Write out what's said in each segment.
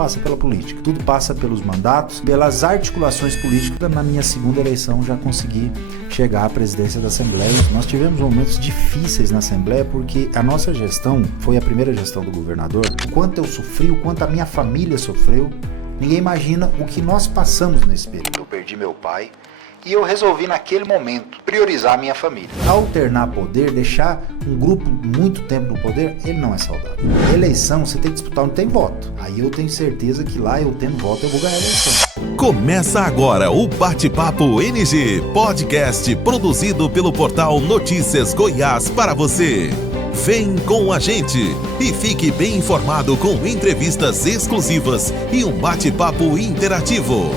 passa pela política, tudo passa pelos mandatos, pelas articulações políticas. Na minha segunda eleição já consegui chegar à presidência da Assembleia. Nós tivemos momentos difíceis na Assembleia porque a nossa gestão foi a primeira gestão do governador. O quanto eu sofri, o quanto a minha família sofreu, ninguém imagina o que nós passamos nesse período. Eu perdi meu pai e eu resolvi naquele momento priorizar a minha família. Alternar poder, deixar um grupo muito tempo no poder, ele não é saudável. Eleição, você tem que disputar onde tem voto. Aí eu tenho certeza que lá eu tendo voto eu vou ganhar a eleição. Começa agora o Bate-Papo NG, podcast produzido pelo portal Notícias Goiás para você. Vem com a gente e fique bem informado com entrevistas exclusivas e um bate-papo interativo.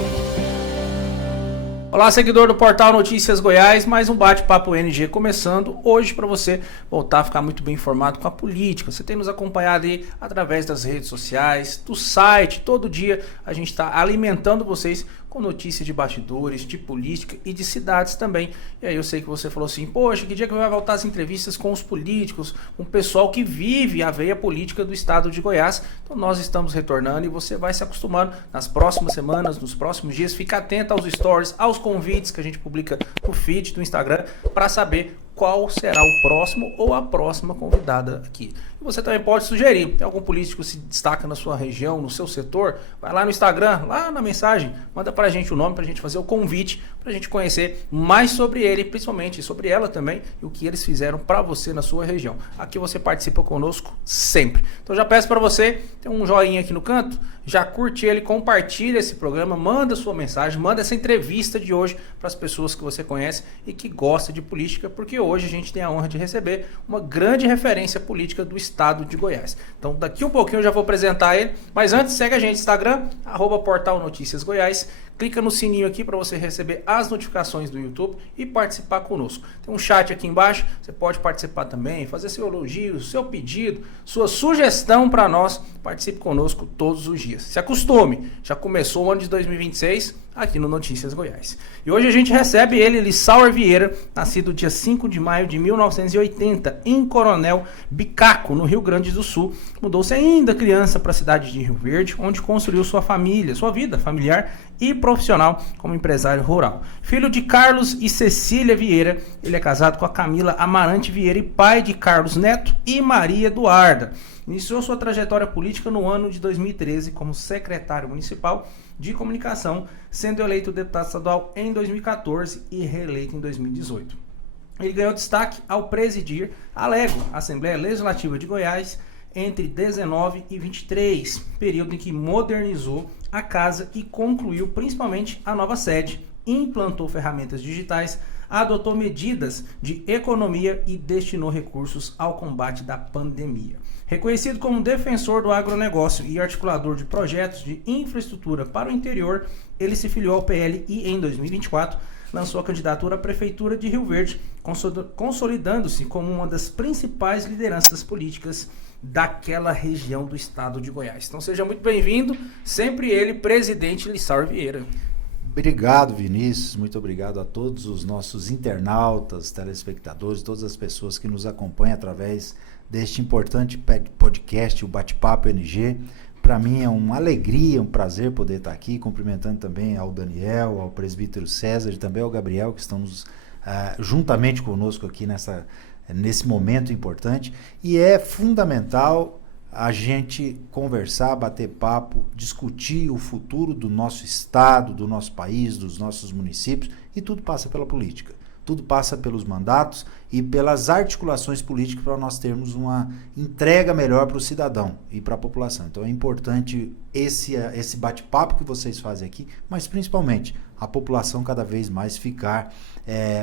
Olá, seguidor do portal Notícias Goiás, mais um Bate-Papo NG começando hoje para você voltar a ficar muito bem informado com a política. Você tem nos acompanhado aí através das redes sociais, do site, todo dia a gente está alimentando vocês com notícias de bastidores, de política e de cidades também. E aí eu sei que você falou assim, poxa, que dia que vai voltar as entrevistas com os políticos, com o pessoal que vive a veia política do estado de Goiás. Então nós estamos retornando e você vai se acostumando nas próximas semanas, nos próximos dias. Fica atento aos stories, aos convites que a gente publica no feed do Instagram para saber qual será o próximo ou a próxima convidada aqui. E você também pode sugerir, tem algum político que se destaca na sua região, no seu setor, vai lá no Instagram, lá na mensagem, manda pra gente o nome, pra gente fazer o convite, pra gente conhecer mais sobre ele, principalmente sobre ela também, e o que eles fizeram pra você na sua região. Aqui você participa conosco sempre. Então já peço pra você, tem um joinha aqui no canto, já curte ele, compartilha esse programa, manda sua mensagem, manda essa entrevista de hoje para as pessoas que você conhece e que gosta de política, porque hoje a gente tem a honra de receber uma grande referência política do estado de Goiás. Então daqui um pouquinho eu já vou apresentar ele, mas antes segue a gente no Instagram, @portal Notícias Goiás. Clica no sininho aqui para você receber as notificações do YouTube e participar conosco. Tem um chat aqui embaixo, você pode participar também, fazer seu elogio, seu pedido, sua sugestão para nós. Participe conosco todos os dias. Se acostume, já começou o ano de 2026 aqui no Notícias Goiás. E hoje a gente recebe ele, Lissauer Vieira, nascido dia 5 de maio de 1980, em Coronel Bicaco, no Rio Grande do Sul. Mudou-se ainda criança para a cidade de Rio Verde, onde construiu sua família, sua vida familiar e profissional como empresário rural. Filho de Carlos e Cecília Vieira, ele é casado com a Camila Amarante Vieira e pai de Carlos Neto e Maria Eduarda. Iniciou sua trajetória política no ano de 2013 como secretário municipal de comunicação, sendo eleito deputado estadual em 2014 e reeleito em 2018. Ele ganhou destaque ao presidir a LEGO, Assembleia Legislativa de Goiás, entre 19 e 23, período em que modernizou a casa e concluiu principalmente a nova sede, implantou ferramentas digitais, adotou medidas de economia e destinou recursos ao combate da pandemia. Reconhecido como defensor do agronegócio e articulador de projetos de infraestrutura para o interior, ele se filiou ao PL e em 2024 lançou a candidatura à Prefeitura de Rio Verde, consolidando-se como uma das principais lideranças políticas daquela região do estado de Goiás. Então seja muito bem-vindo, sempre ele, presidente Lissauer Vieira. Obrigado, Vinícius, muito obrigado a todos os nossos internautas, telespectadores, todas as pessoas que nos acompanham através deste importante podcast, o Bate-Papo NG. Para mim é uma alegria, um prazer poder estar aqui, cumprimentando também ao Daniel, ao presbítero César e também ao Gabriel, que estão juntamente conosco aqui nesse momento importante. E é fundamental a gente conversar, bater papo, discutir o futuro do nosso estado, do nosso país, dos nossos municípios, e tudo passa pela política. Tudo passa pelos mandatos e pelas articulações políticas para nós termos uma entrega melhor para o cidadão e para a população. Então é importante esse bate-papo que vocês fazem aqui, mas principalmente a população cada vez mais ficar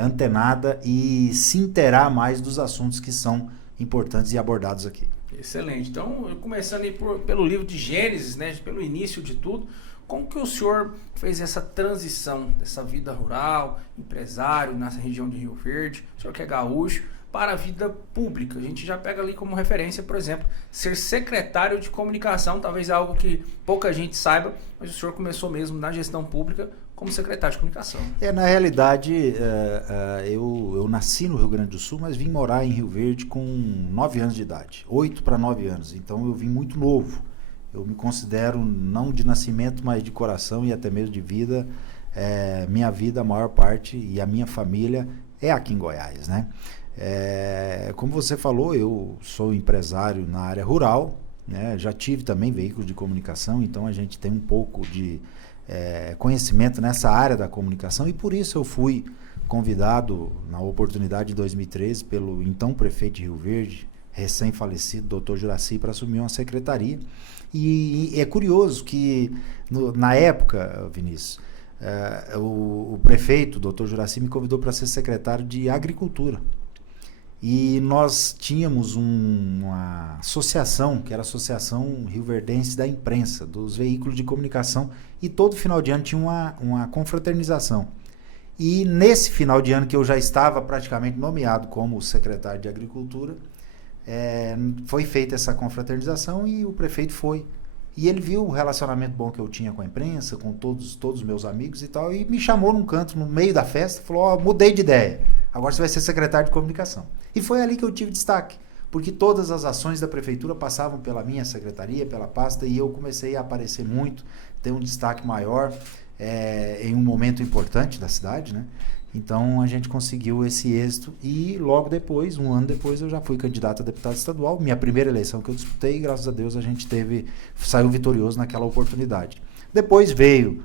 antenada e se inteirar mais dos assuntos que são importantes e abordados aqui. Excelente. Então, começando aí pelo livro de Gênesis, né, pelo início de tudo, como que o senhor fez essa transição dessa vida rural, empresário nessa região de Rio Verde, o senhor que é gaúcho, para a vida pública? A gente já pega ali como referência, por exemplo, ser secretário de comunicação, talvez algo que pouca gente saiba, mas o senhor começou mesmo na gestão pública como secretário de comunicação. Na realidade, eu nasci no Rio Grande do Sul, mas vim morar em Rio Verde com 9 anos de idade, 8 para 9 anos, então eu vim muito novo. Eu me considero, não de nascimento, mas de coração e até mesmo de vida, minha vida, a maior parte, e a minha família é aqui em Goiás, né? Como você falou, eu sou empresário na área rural, né? Já tive também veículo de comunicação, então a gente tem um pouco de conhecimento nessa área da comunicação, e por isso eu fui convidado na oportunidade de 2013 pelo então prefeito de Rio Verde, recém-falecido, Dr. Juracy, para assumir uma secretaria. E é curioso que na época, Vinícius, o prefeito, Dr. Juracy, me convidou para ser secretário de Agricultura. E nós tínhamos uma associação, que era a Associação Rioverdense da Imprensa, dos veículos de comunicação, e todo final de ano tinha uma confraternização. E nesse final de ano que eu já estava praticamente nomeado como secretário de Agricultura, foi feita essa confraternização e o prefeito foi. E ele viu o relacionamento bom que eu tinha com a imprensa, com todos os meus amigos e tal, e me chamou num canto, no meio da festa, falou: mudei de ideia, agora você vai ser secretário de comunicação. E foi ali que eu tive destaque, porque todas as ações da prefeitura passavam pela minha secretaria, pela pasta, e eu comecei a aparecer muito, ter um destaque maior em um momento importante da cidade, né? Então a gente conseguiu esse êxito, e logo depois, um ano depois, eu já fui candidato a deputado estadual. Minha primeira eleição que eu disputei, e graças a Deus a gente saiu vitorioso naquela oportunidade. Depois veio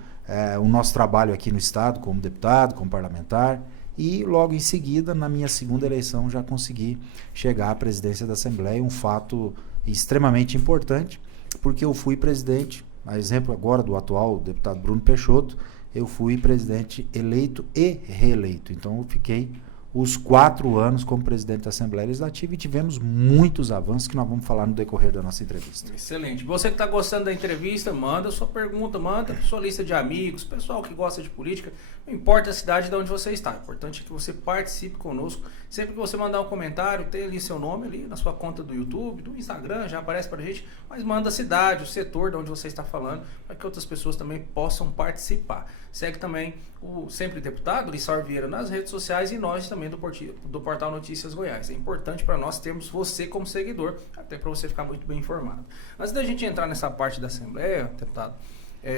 o nosso trabalho aqui no estado como deputado, como parlamentar, e logo em seguida, na minha segunda eleição, já consegui chegar à presidência da Assembleia, um fato extremamente importante, porque eu fui presidente, a exemplo agora do atual deputado Bruno Peixoto, eu fui presidente eleito e reeleito. Então eu fiquei os 4 anos como presidente da Assembleia Legislativa e tivemos muitos avanços que nós vamos falar no decorrer da nossa entrevista. Excelente. Você que está gostando da entrevista, manda sua pergunta, manda sua lista de amigos, pessoal que gosta de política, não importa a cidade de onde você está. O importante é que você participe conosco. Sempre que você mandar um comentário, tem ali seu nome ali na sua conta do YouTube, do Instagram, já aparece para a gente, mas manda a cidade, o setor de onde você está falando, para que outras pessoas também possam participar. Segue também o sempre deputado Lissauer Vieira nas redes sociais e nós também do Portal Notícias Goiás. É importante para nós termos você como seguidor, até para você ficar muito bem informado. Antes da gente entrar nessa parte da Assembleia, deputado,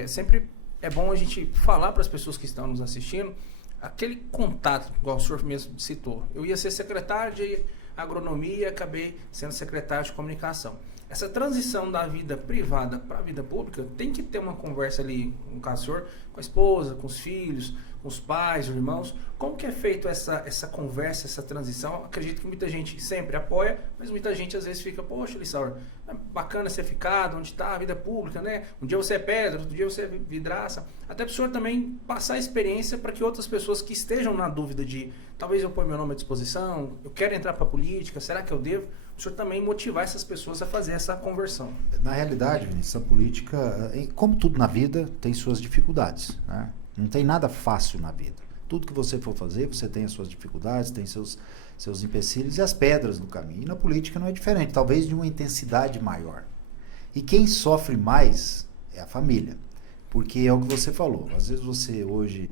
sempre é bom a gente falar para as pessoas que estão nos assistindo aquele contato, igual o senhor mesmo citou. Eu ia ser secretário de Agronomia, acabei sendo secretário de Comunicação. Essa transição da vida privada para a vida pública tem que ter uma conversa ali com o senhor, com a esposa, com os filhos, com os pais, os irmãos. Como que é feito essa conversa, essa transição? Acredito que muita gente sempre apoia, mas muita gente às vezes fica: poxa, Lissauer, é bacana ser ficado, onde está a vida pública, né? Um dia você é pedra, outro dia você é vidraça. Até para o senhor também passar a experiência para que outras pessoas que estejam na dúvida de talvez eu ponha meu nome à disposição, eu quero entrar para a política, será que eu devo? O senhor também motivar essas pessoas a fazer essa conversão. Na realidade, essa política, como tudo na vida, tem suas dificuldades, né? Não tem nada fácil na vida. Tudo que você for fazer, você tem as suas dificuldades, tem seus empecilhos e as pedras no caminho. E na política não é diferente, talvez de uma intensidade maior. E quem sofre mais é a família. Porque é o que você falou. Às vezes você hoje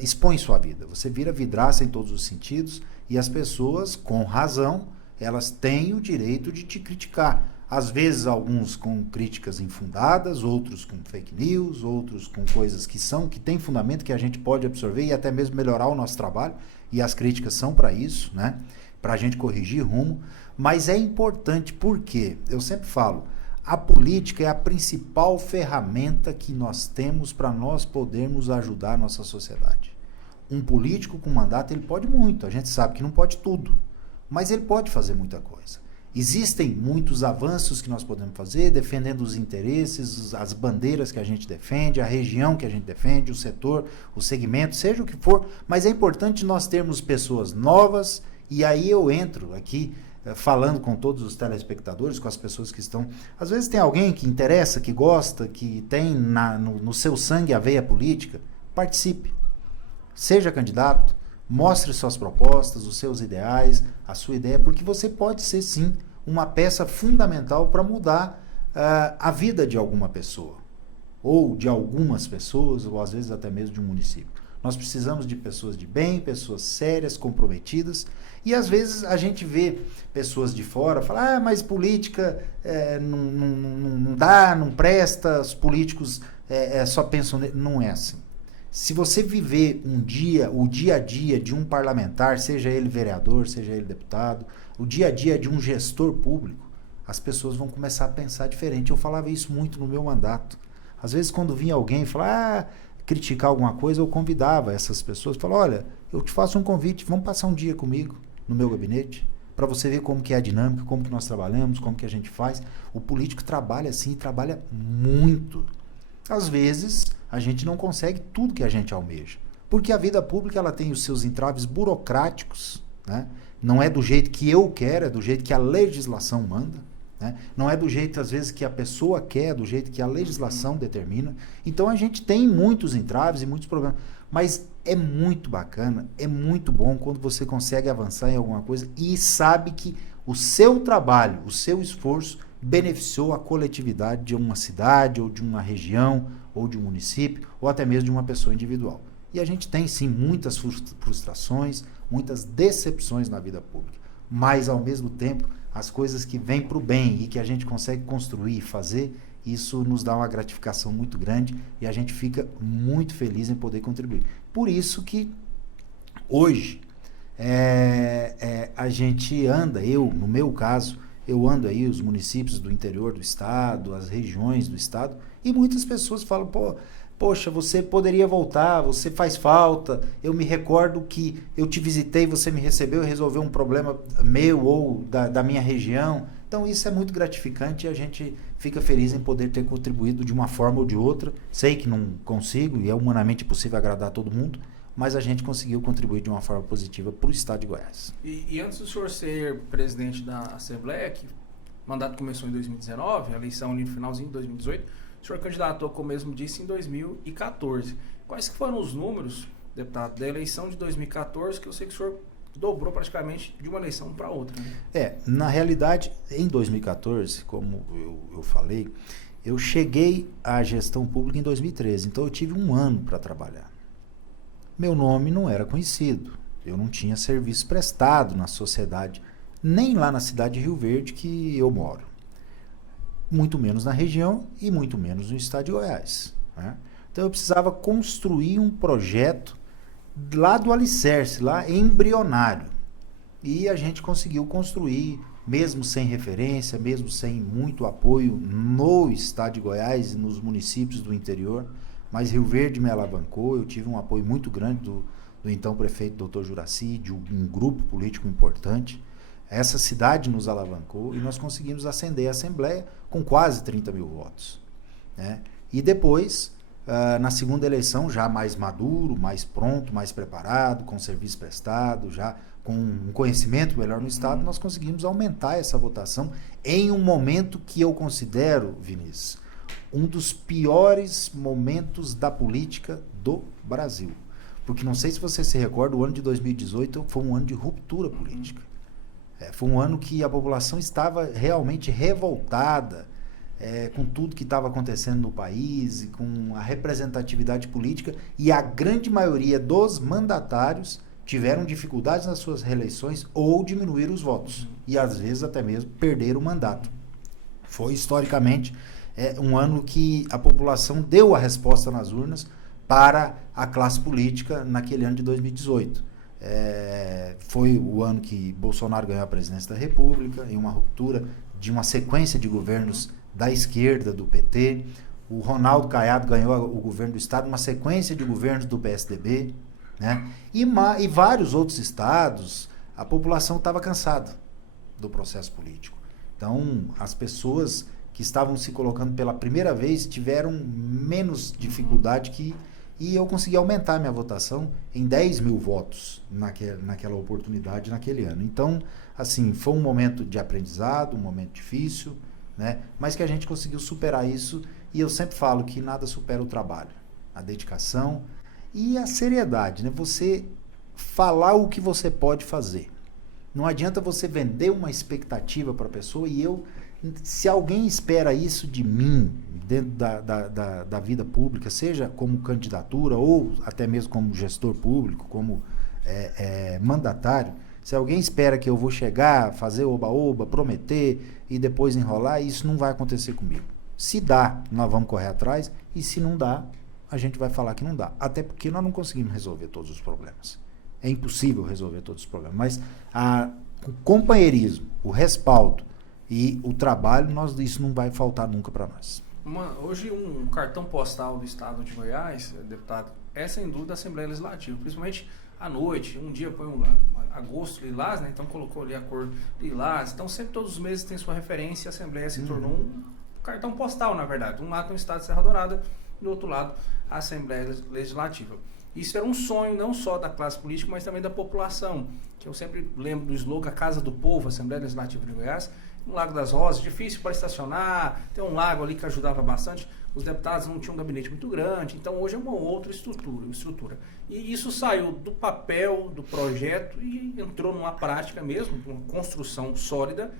expõe sua vida. Você vira vidraça em todos os sentidos e as pessoas, com razão, elas têm o direito de te criticar. Às vezes alguns com críticas infundadas, outros com fake news, outros com coisas que têm fundamento, que a gente pode absorver e até mesmo melhorar o nosso trabalho, e as críticas são para isso, né? Para a gente corrigir rumo, mas é importante porque, eu sempre falo, a política é a principal ferramenta que nós temos para nós podermos ajudar a nossa sociedade. Um político com mandato, ele pode muito, a gente sabe que não pode tudo, mas ele pode fazer muita coisa. Existem muitos avanços que nós podemos fazer, defendendo os interesses, as bandeiras que a gente defende, a região que a gente defende, o setor, o segmento, seja o que for, mas é importante nós termos pessoas novas, e aí eu entro aqui falando com todos os telespectadores, com as pessoas que estão... Às vezes tem alguém que interessa, que gosta, que tem no seu sangue a veia política, participe, seja candidato, mostre suas propostas, os seus ideais, a sua ideia, porque você pode ser, sim, uma peça fundamental para mudar a vida de alguma pessoa, ou de algumas pessoas, ou às vezes até mesmo de um município. Nós precisamos de pessoas de bem, pessoas sérias, comprometidas. E às vezes a gente vê pessoas de fora falar, mas política não dá, não presta, os políticos só pensam... Não é assim. Se você viver o dia a dia de um parlamentar, seja ele vereador, seja ele deputado, o dia a dia de um gestor público, as pessoas vão começar a pensar diferente. Eu falava isso muito no meu mandato. Às vezes, quando vinha alguém e falava, criticar alguma coisa, eu convidava essas pessoas, falava, olha, eu te faço um convite, vamos passar um dia comigo no meu gabinete, para você ver como que é a dinâmica, como que nós trabalhamos, como que a gente faz. O político trabalha assim, trabalha muito. Às vezes, a gente não consegue tudo que a gente almeja, porque a vida pública ela tem os seus entraves burocráticos, né? Não é do jeito que eu quero, é do jeito que a legislação manda, né? Não é do jeito, às vezes, que a pessoa quer, é do jeito que a legislação determina. Então, a gente tem muitos entraves e muitos problemas, mas é muito bacana, é muito bom quando você consegue avançar em alguma coisa e sabe que o seu trabalho, o seu esforço beneficiou a coletividade de uma cidade, ou de uma região, ou de um município, ou até mesmo de uma pessoa individual. E a gente tem, sim, muitas frustrações, muitas decepções na vida pública. Mas, ao mesmo tempo, as coisas que vêm para o bem e que a gente consegue construir e fazer, isso nos dá uma gratificação muito grande e a gente fica muito feliz em poder contribuir. Por isso que, hoje, a gente anda, no meu caso, eu ando aí os municípios do interior do estado, as regiões do estado, e muitas pessoas falam, poxa, você poderia voltar, você faz falta, eu me recordo que eu te visitei, você me recebeu e resolveu um problema meu ou da minha região. Então isso é muito gratificante e a gente fica feliz em poder ter contribuído de uma forma ou de outra. Sei que não consigo e é humanamente impossível agradar todo mundo, mas a gente conseguiu contribuir de uma forma positiva para o estado de Goiás. E antes do senhor ser presidente da Assembleia, que o mandato começou em 2019, a eleição ali no finalzinho de 2018, o senhor candidatou, como mesmo disse, em 2014. Quais que foram os números, deputado, da eleição de 2014, que eu sei que o senhor dobrou praticamente de uma eleição para outra, né? Na realidade, em 2014, como eu falei, eu cheguei à gestão pública em 2013, então eu tive um ano para trabalhar. Meu nome não era conhecido, eu não tinha serviço prestado na sociedade, nem lá na cidade de Rio Verde que eu moro, muito menos na região e muito menos no estado de Goiás, né? Então eu precisava construir um projeto lá do alicerce, lá embrionário, e a gente conseguiu construir, mesmo sem referência, mesmo sem muito apoio no estado de Goiás e nos municípios do interior. Mas Rio Verde me alavancou, eu tive um apoio muito grande do então prefeito Dr. Juraci, de um grupo político importante. Essa cidade nos alavancou e nós conseguimos ascender a Assembleia com quase 30 mil votos, né? E depois, na segunda eleição, já mais maduro, mais pronto, mais preparado, com serviço prestado, já com um conhecimento melhor no estado, nós conseguimos aumentar essa votação em um momento que eu considero, Vinícius, um dos piores momentos da política do Brasil. Porque não sei se você se recorda, o ano de 2018 foi um ano de ruptura política. Foi um ano que a população estava realmente revoltada com tudo que estava acontecendo no país, e com a representatividade política, e a grande maioria dos mandatários tiveram dificuldades nas suas reeleições ou diminuíram os votos. E às vezes até mesmo perderam o mandato. Foi historicamente um ano que a população deu a resposta nas urnas para a classe política naquele ano de 2018. Foi o ano que Bolsonaro ganhou a presidência da República, em uma ruptura de uma sequência de governos da esquerda, do PT. O Ronaldo Caiado ganhou o governo do estado, uma sequência de governos do PSDB, né? E vários outros estados, a população estava cansada do processo político. Então, as pessoas que estavam se colocando pela primeira vez tiveram menos dificuldade e eu consegui aumentar minha votação em 10 mil votos naquela oportunidade, naquele ano. Então, assim, foi um momento de aprendizado, um momento difícil, né? Mas que a gente conseguiu superar isso, e eu sempre falo que nada supera o trabalho, a dedicação e a seriedade, né? Você falar o que você pode fazer. Não adianta você vender uma expectativa para a pessoa, e eu Se alguém espera isso de mim, dentro da vida pública, seja como candidatura ou até mesmo como gestor público, como mandatário, se alguém espera que eu vou chegar, fazer oba-oba, prometer e depois enrolar, isso não vai acontecer comigo. Se dá, nós vamos correr atrás, e se não dá, a gente vai falar que não dá. Até porque nós não conseguimos resolver todos os problemas. É impossível resolver todos os problemas. Mas o companheirismo, o respaldo e o trabalho, isso não vai faltar nunca para nós. Hoje um cartão postal do estado de Goiás, deputado, é sem dúvida a Assembleia Legislativa, principalmente à noite. Um dia põe agosto lilás, né? Então colocou ali a cor lilás. Então sempre todos os meses tem sua referência, a Assembleia se tornou um cartão postal, na verdade. Um lado tem o estado de Serra Dourada, do outro lado a Assembleia Legislativa. Isso era um sonho não só da classe política, mas também da população, que eu sempre lembro do slogan Casa do Povo, Assembleia Legislativa de Goiás, no Lago das Rosas, difícil para estacionar, tem um lago ali que ajudava bastante, os deputados não tinham um gabinete muito grande, então hoje é uma outra estrutura. E isso saiu do papel, do projeto e entrou numa prática mesmo, uma construção sólida,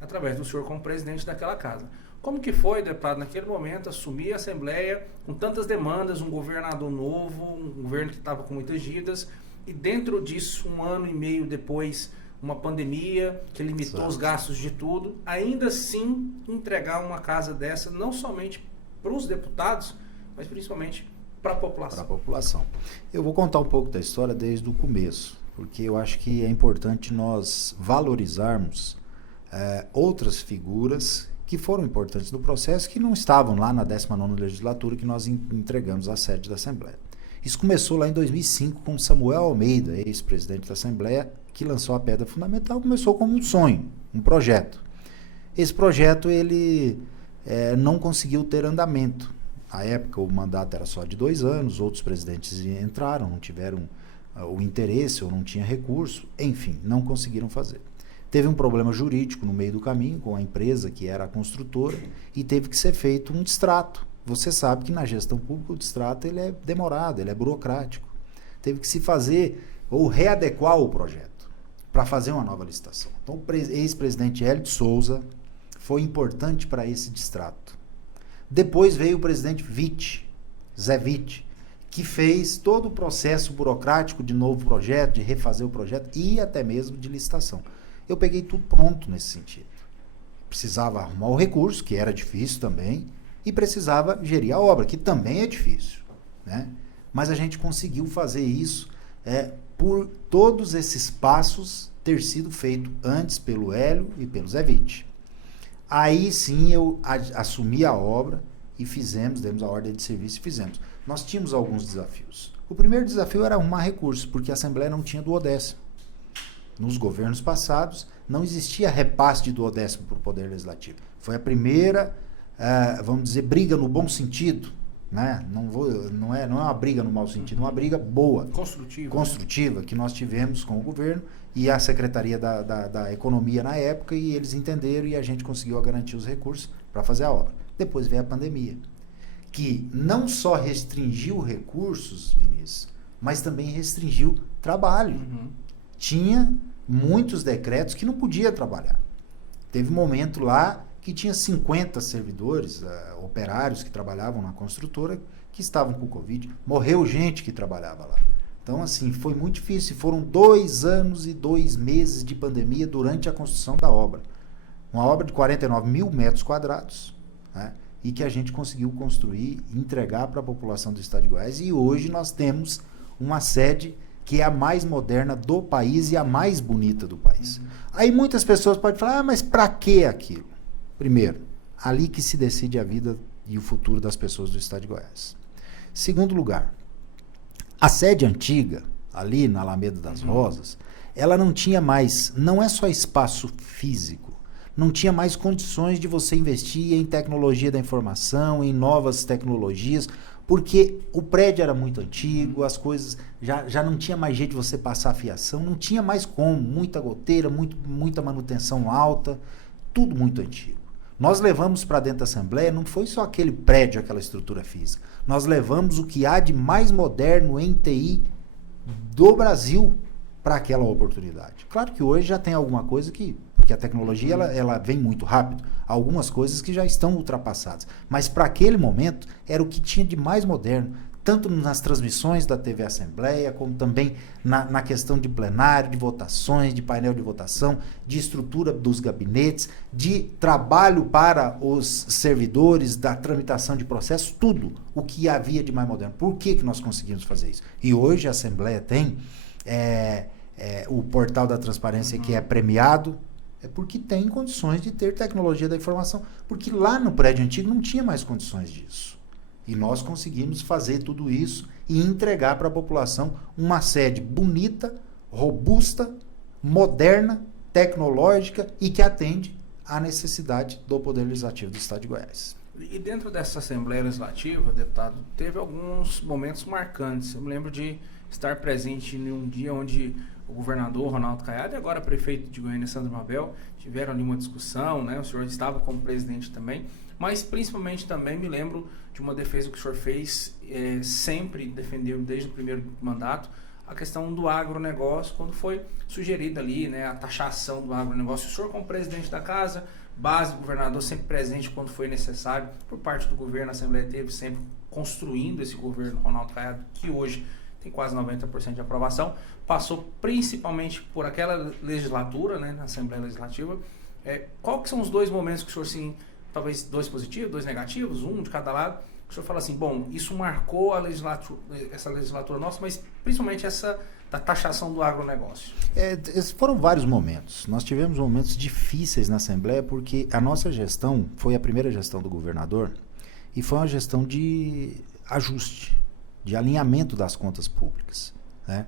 através do senhor como presidente daquela casa. Como que foi, deputado, naquele momento, assumir a Assembleia com tantas demandas, um governador novo, um governo que estava com muitas dívidas, e dentro disso, 1 ano e meio depois, uma pandemia que limitou os gastos de tudo, ainda assim entregar uma casa dessa, não somente para os deputados, mas principalmente para a população. Para a população. Eu vou contar um pouco da história desde o começo, porque eu acho que é importante nós valorizarmos outras figuras que foram importantes no processo, que não estavam lá na 19ª legislatura que nós entregamos a sede da Assembleia. Isso começou lá em 2005 com Samuel Almeida, ex-presidente da Assembleia, que lançou a pedra fundamental. Começou como um sonho, um projeto. Esse projeto ele não conseguiu ter andamento. À época o mandato era só de 2 anos, outros presidentes entraram, não tiveram o interesse ou não tinha recurso, enfim, não conseguiram fazer. Teve um problema jurídico no meio do caminho com a empresa que era a construtora e teve que ser feito um distrato. Você sabe que na gestão pública o distrato ele é demorado, ele é burocrático. Teve que se fazer ou readequar o projeto para fazer uma nova licitação. Então o ex-presidente Hélio de Souza foi importante para esse distrato. Depois veio o presidente Zé Witt, que fez todo o processo burocrático de novo projeto, de refazer o projeto e até mesmo de licitação. Eu peguei tudo pronto nesse sentido. Precisava arrumar o recurso, que era difícil também, e precisava gerir a obra, que também é difícil, né? Mas a gente conseguiu fazer isso por todos esses passos ter sido feito antes pelo Hélio e pelo Zé Witt. Aí sim eu assumi a obra e demos a ordem de serviço e fizemos. Nós tínhamos alguns desafios. O primeiro desafio era arrumar recursos, porque a Assembleia não tinha duodécimo. Nos governos passados, não existia repasse de duodécimo para o Poder Legislativo. Foi a primeira, vamos dizer, briga no bom sentido, né? Não é uma briga no mau sentido, uma briga boa, construtiva, que nós tivemos com o governo e a Secretaria da Economia na época, e eles entenderam e a gente conseguiu garantir os recursos para fazer a obra. Depois veio a pandemia, que não só restringiu recursos, Vinícius, mas também restringiu trabalho. Tinha muitos decretos que não podia trabalhar. Teve um momento lá que tinha 50 servidores, operários que trabalhavam na construtora, que estavam com Covid. Morreu gente que trabalhava lá. Então, assim, foi muito difícil. Foram 2 anos e 2 meses de pandemia durante a construção da obra. Uma obra de 49 mil metros quadrados, né? E que a gente conseguiu construir e entregar para a população do estado de Goiás. E hoje nós temos uma sede que é a mais moderna do país e a mais bonita do país. Aí muitas pessoas podem falar, mas para que aquilo? Primeiro, ali que se decide a vida e o futuro das pessoas do estado de Goiás. Segundo lugar, a sede antiga, ali na Alameda das Rosas, ela não tinha mais, não é só espaço físico, não tinha mais condições de você investir em tecnologia da informação, em novas tecnologias, porque o prédio era muito antigo, as coisas já não tinha mais jeito de você passar a fiação, não tinha mais como, muita goteira, muita manutenção alta, tudo muito antigo. Nós levamos para dentro da Assembleia, não foi só aquele prédio, aquela estrutura física, nós levamos o que há de mais moderno em TI do Brasil para aquela oportunidade. Claro que hoje já tem alguma coisa que porque a tecnologia ela vem muito rápido. Há algumas coisas que já estão ultrapassadas. Mas para aquele momento era o que tinha de mais moderno, tanto nas transmissões da TV Assembleia, como também na questão de plenário, de votações, de painel de votação, de estrutura dos gabinetes, de trabalho para os servidores, da tramitação de processos, tudo o que havia de mais moderno. Por que nós conseguimos fazer isso? E hoje a Assembleia tem o portal da transparência que é premiado, porque tem condições de ter tecnologia da informação, porque lá no prédio antigo não tinha mais condições disso. E nós conseguimos fazer tudo isso e entregar para a população uma sede bonita, robusta, moderna, tecnológica e que atende à necessidade do Poder Legislativo do Estado de Goiás. E dentro dessa Assembleia Legislativa, deputado, teve alguns momentos marcantes. Eu me lembro de estar presente em um dia onde o governador Ronaldo Caiado e agora prefeito de Goiânia, Sandro Mabel, tiveram ali uma discussão, né? O senhor estava como presidente também, mas principalmente também me lembro de uma defesa que o senhor fez, sempre defendeu desde o primeiro mandato, a questão do agronegócio, quando foi sugerida ali, né, a taxação do agronegócio. O senhor, como presidente da casa, base do governador, sempre presente quando foi necessário, por parte do governo, a Assembleia teve sempre construindo esse governo Ronaldo Caiado, que hoje tem quase 90% de aprovação, passou principalmente por aquela legislatura, né, na Assembleia Legislativa. Qual que são os dois momentos que o senhor, sim, talvez dois positivos, dois negativos, um de cada lado, o senhor fala assim, bom, isso marcou essa legislatura nossa, mas principalmente essa da taxação do agronegócio? Esses foram vários momentos. Nós tivemos momentos difíceis na Assembleia, porque a nossa gestão foi a primeira gestão do governador e foi uma gestão de ajuste, de alinhamento das contas públicas, né?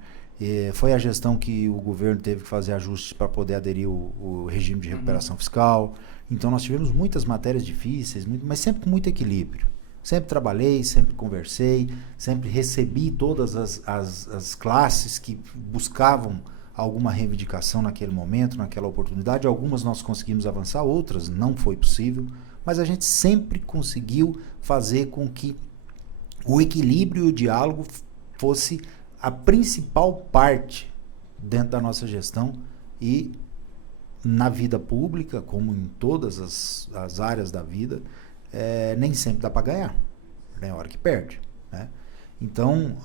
Foi a gestão que o governo teve que fazer ajustes para poder aderir o regime de recuperação fiscal. Então nós tivemos muitas matérias difíceis, mas sempre com muito equilíbrio. Sempre trabalhei, sempre conversei, sempre recebi todas as classes que buscavam alguma reivindicação naquele momento, naquela oportunidade. Algumas nós conseguimos avançar, outras não foi possível, mas a gente sempre conseguiu fazer com que o equilíbrio e o diálogo fosse a principal parte dentro da nossa gestão e na vida pública, como em todas as áreas da vida, nem sempre dá para ganhar, tem hora que perde, né? Então,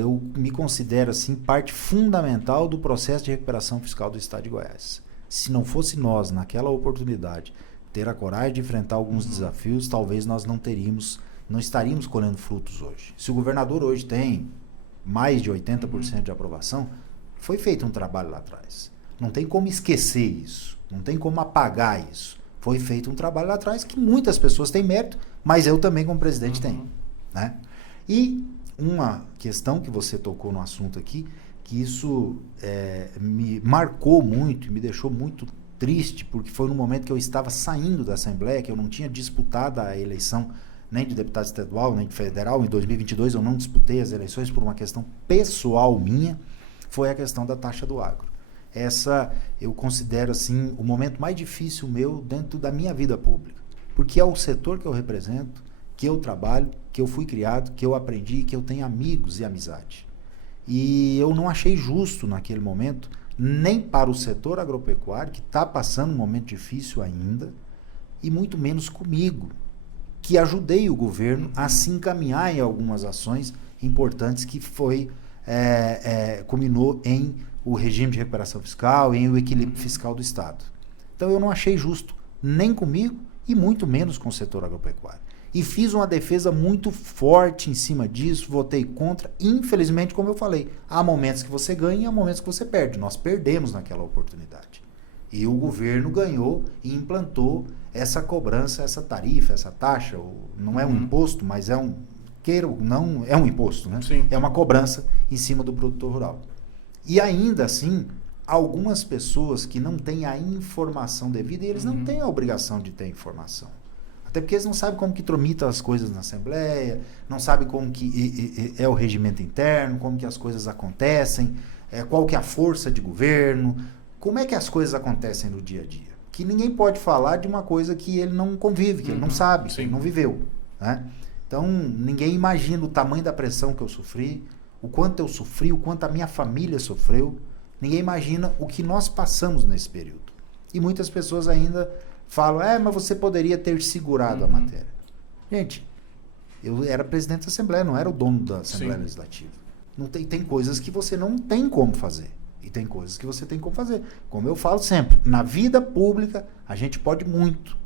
eu me considero assim parte fundamental do processo de recuperação fiscal do Estado de Goiás. Se não fosse nós, naquela oportunidade, ter a coragem de enfrentar alguns desafios, talvez nós não estaríamos colhendo frutos hoje. Se o governador hoje tem mais de 80% de aprovação, foi feito um trabalho lá atrás. Não tem como esquecer isso, não tem como apagar isso. Foi feito um trabalho lá atrás que muitas pessoas têm mérito, mas eu também como presidente tenho, né? E uma questão que você tocou no assunto aqui, que isso me marcou muito e me deixou muito triste, porque foi no momento que eu estava saindo da Assembleia, que eu não tinha disputado a eleição nem de deputado estadual, nem de federal. Em 2022 eu não disputei as eleições por uma questão pessoal minha, foi a questão da taxa do agro. Essa eu considero assim o momento mais difícil meu dentro da minha vida pública, porque é o setor que eu represento, que eu trabalho, que eu fui criado, que eu aprendi, que eu tenho amigos e amizade. E eu não achei justo naquele momento, nem para o setor agropecuário, que está passando um momento difícil ainda, e muito menos comigo, que ajudei o governo a se encaminhar em algumas ações importantes que culminou em o regime de recuperação fiscal e em o equilíbrio fiscal do Estado. Então eu não achei justo, nem comigo e muito menos com o setor agropecuário. E fiz uma defesa muito forte em cima disso, votei contra. Infelizmente, como eu falei, há momentos que você ganha e há momentos que você perde. Nós perdemos naquela oportunidade. E o governo ganhou e implantou essa cobrança, essa tarifa, essa taxa. Não é um imposto, mas é um imposto, né? Sim. É uma cobrança em cima do produtor rural. E ainda assim, algumas pessoas que não têm a informação devida, e eles não têm a obrigação de ter informação. Até porque eles não sabem como que tramitam as coisas na Assembleia, não sabem como que é o regimento interno, como que as coisas acontecem, qual que é a força de governo, como é que as coisas acontecem no dia a dia. Que ninguém pode falar de uma coisa que ele não convive, que ele não sabe, que ele não viveu, né? Então, ninguém imagina o tamanho da pressão que eu sofri, o quanto eu sofri, o quanto a minha família sofreu. Ninguém imagina o que nós passamos nesse período. E muitas pessoas ainda falam, mas você poderia ter segurado a matéria. Gente, eu era presidente da Assembleia, não era o dono da Assembleia Legislativa. Não tem coisas que você não tem como fazer. E tem coisas que você tem como fazer. Como eu falo sempre, na vida pública a gente pode muito,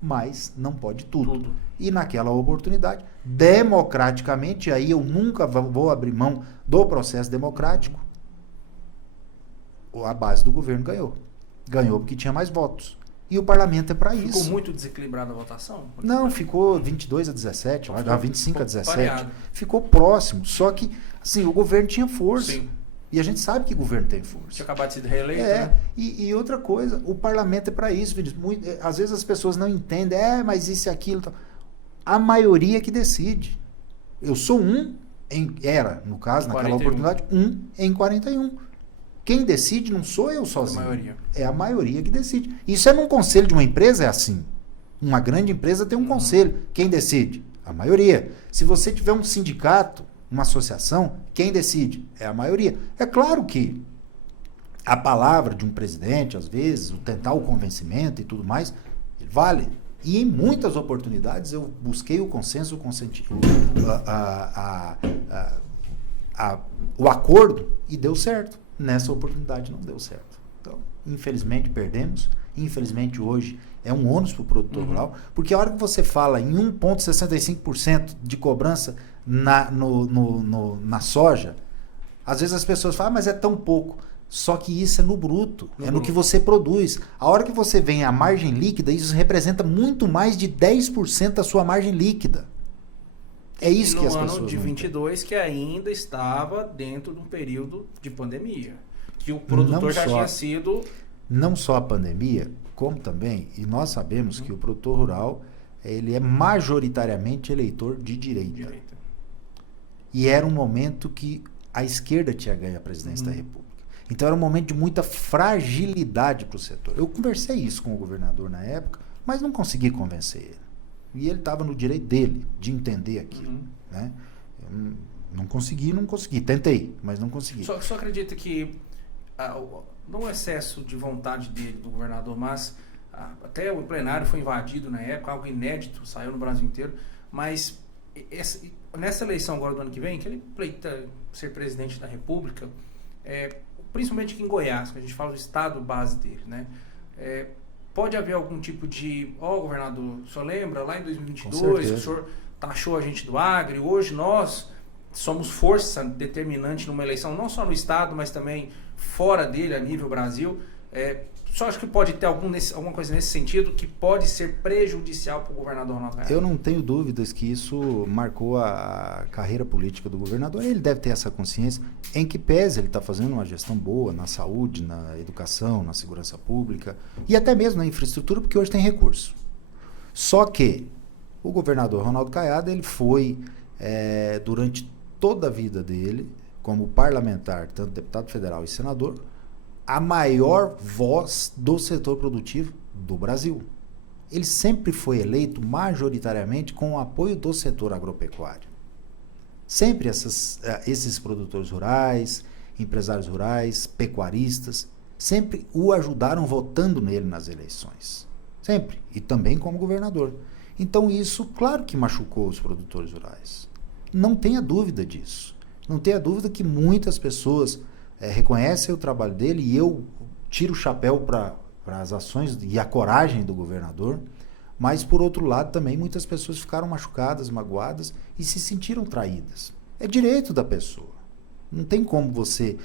mas não pode tudo. E naquela oportunidade, democraticamente, aí eu nunca vou abrir mão do processo democrático, a base do governo ganhou. Ganhou porque tinha mais votos. E o parlamento é para isso. Ficou muito desequilibrada a votação? Não, ficou 22-17, 25-17. Pareado. Ficou próximo. Só que, assim, o governo tinha força. Sim. E a gente sabe que o governo tem força. Tinha acabado de ser reeleito, né? E outra coisa, o parlamento é para isso, Vinícius. Às vezes as pessoas não entendem, mas isso e aquilo. Tal. A maioria que decide. Eu sou era, no caso, naquela oportunidade, em 41. Quem decide não sou eu sozinho. É a maioria que decide. Isso é num conselho de uma empresa, é assim. Uma grande empresa tem um conselho. Quem decide? A maioria. Se você tiver um sindicato, uma associação, quem decide? É a maioria. É claro que a palavra de um presidente, às vezes, tentar o convencimento e tudo mais, ele vale. E em muitas oportunidades eu busquei o consenso, o acordo e deu certo. Nessa oportunidade não deu certo. Então, infelizmente, perdemos. Infelizmente, hoje é um ônus para o produtor rural, porque a hora que você fala em 1,65% de cobrança na soja, às vezes as pessoas falam, mas é tão pouco. Só que isso é no bruto, no que você produz. A hora que você vem a margem líquida, isso representa muito mais de 10% da sua margem líquida. É isso que as pessoas no ano de 22, que ainda estava dentro de um período de pandemia, que o produtor já tinha sido... Não só a pandemia, como também, e nós sabemos que o produtor rural, ele é majoritariamente eleitor de direita. E era um momento que a esquerda tinha ganho a presidência da República. Então era um momento de muita fragilidade para o setor. Eu conversei isso com o governador na época, mas não consegui convencer ele. E ele estava no direito dele de entender aquilo. Né? Eu não consegui. Tentei, mas não consegui. Só acredita que não o excesso de vontade dele, do governador, mas até o plenário foi invadido na época, algo inédito, saiu no Brasil inteiro, mas nessa eleição agora do ano que vem, que ele pleita ser presidente da República, principalmente aqui em Goiás, que a gente fala do estado base dele, né? Pode haver algum tipo de... governador, o senhor lembra? Lá em 2022, o senhor taxou a gente do agro, e hoje nós somos força determinante numa eleição, não só no estado, mas também fora dele, a nível Brasil. Só acho que pode ter alguma coisa nesse sentido que pode ser prejudicial para o governador Ronaldo Caiado. Eu não tenho dúvidas que isso marcou a carreira política do governador. Ele deve ter essa consciência, em que pese ele está fazendo uma gestão boa na saúde, na educação, na segurança pública e até mesmo na infraestrutura, porque hoje tem recurso. Só que o governador Ronaldo Caiado, ele foi, durante toda a vida dele, como parlamentar, tanto deputado federal e senador, a maior voz do setor produtivo do Brasil. Ele sempre foi eleito majoritariamente com o apoio do setor agropecuário. Sempre esses produtores rurais, empresários rurais, pecuaristas, sempre o ajudaram votando nele nas eleições. Sempre. E também como governador. Então isso, claro que machucou os produtores rurais. Não tenha dúvida disso. Não tenha dúvida que muitas pessoas reconhecem o trabalho dele, e eu tiro o chapéu para as ações e a coragem do governador, mas por outro lado também muitas pessoas ficaram machucadas, magoadas e se sentiram traídas. É direito da pessoa. Não tem como você,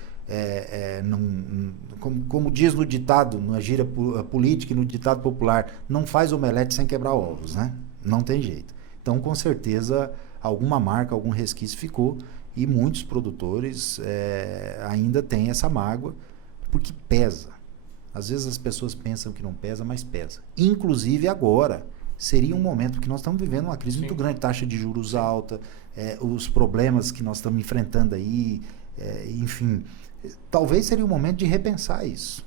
como diz no ditado, na gíria política e no ditado popular, não faz omelete sem quebrar ovos, né? Não tem jeito. Então, com certeza, alguma marca, algum resquício ficou. E muitos produtores ainda têm essa mágoa, porque pesa. Às vezes as pessoas pensam que não pesa, mas pesa. Inclusive agora, seria um momento, porque nós estamos vivendo uma crise muito grande, taxa de juros alta, os problemas que nós estamos enfrentando aí, enfim. Talvez seria um momento de repensar isso.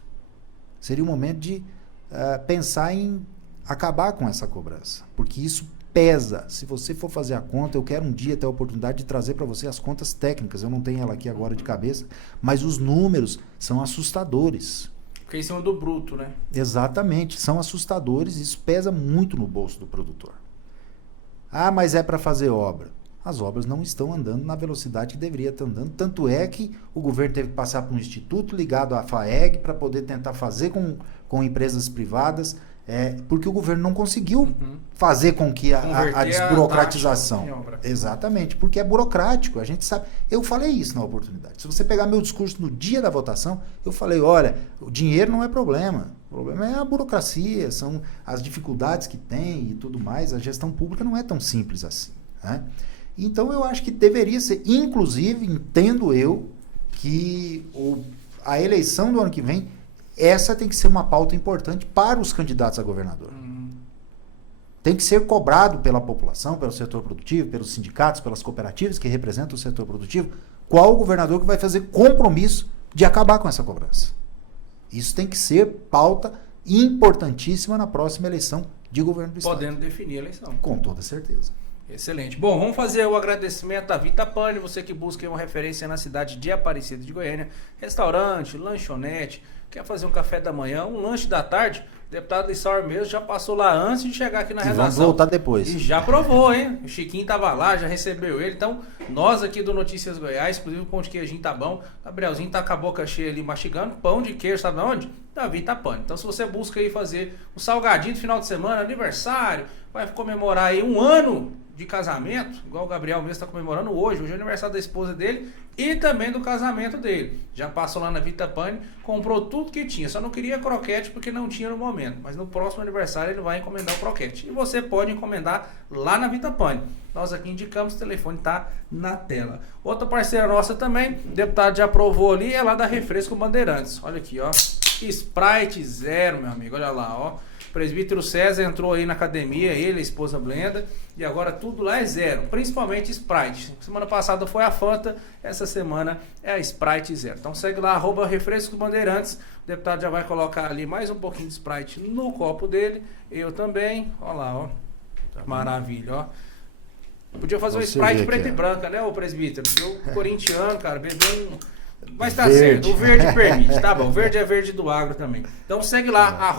Seria um momento de pensar em acabar com essa cobrança, porque isso pesa. Se você for fazer a conta, eu quero um dia ter a oportunidade de trazer para você as contas técnicas. Eu não tenho ela aqui agora de cabeça, mas os números são assustadores. Fica em cima do bruto, né? Exatamente, são assustadores, isso pesa muito no bolso do produtor. Ah, mas é para fazer obra. As obras não estão andando na velocidade que deveria estar andando, tanto é que o governo teve que passar por um instituto ligado à FAEG para poder tentar fazer com empresas privadas, porque o governo não conseguiu fazer com que a desburocratização. Exatamente, porque é burocrático, a gente sabe. Eu falei isso na oportunidade. Se você pegar meu discurso no dia da votação, eu falei, olha, o dinheiro não é problema. O problema é a burocracia, são as dificuldades que tem e tudo mais. A gestão pública não é tão simples assim, né? Então, eu acho que deveria ser, inclusive, entendo eu, que a eleição do ano que vem, essa tem que ser uma pauta importante para os candidatos a governador. Tem que ser cobrado pela população, pelo setor produtivo, pelos sindicatos, pelas cooperativas que representam o setor produtivo, qual o governador que vai fazer compromisso de acabar com essa cobrança. Isso tem que ser pauta importantíssima na próxima eleição de governo do Estado. Podendo definir a eleição. Com toda certeza. Excelente. Bom, vamos fazer o agradecimento à Vita Pane, você que busca uma referência na cidade de Aparecida de Goiânia. Restaurante, lanchonete, quer fazer um café da manhã, um lanche da tarde. O deputado Lissauer mesmo já passou lá antes de chegar aqui na redação. Vamos voltar depois. E já provou, hein? O Chiquinho tava lá, já recebeu ele. Então, nós aqui do Notícias Goiás, inclusive o pão de queijinho tá bom. Gabrielzinho tá com a boca cheia ali mastigando. Pão de queijo, sabe onde? Da Vita Pane. Então, se você busca aí fazer um salgadinho no final de semana, aniversário, vai comemorar aí 1 ano de casamento, igual o Gabriel mesmo está comemorando hoje é o aniversário da esposa dele e também do casamento dele. Já passou lá na Vita Pane, comprou tudo que tinha, só não queria croquete porque não tinha no momento, mas no próximo aniversário ele vai encomendar o croquete. E você pode encomendar lá na Vita Pane. Nós aqui indicamos, o telefone está na tela. Outra parceira nossa também, o deputado já aprovou ali, é lá da Refresco Bandeirantes. Olha aqui, ó, Sprite zero, meu amigo, olha lá, ó. O presbítero César entrou aí na academia, ele, a esposa Blenda, e agora tudo lá é zero, principalmente Sprite. Semana passada foi a Fanta, essa semana é a Sprite zero. Então segue lá, @Refrescos Bandeirantes, o deputado já vai colocar ali mais um pouquinho de Sprite no copo dele, eu também, olha lá, ó, maravilha, ó. Podia fazer um Sprite preta e branca, né, ô presbítero? Eu, corintiano, cara, bebeu um... Mas tá certo, o verde permite, tá bom, o verde é verde do agro também. Então segue lá,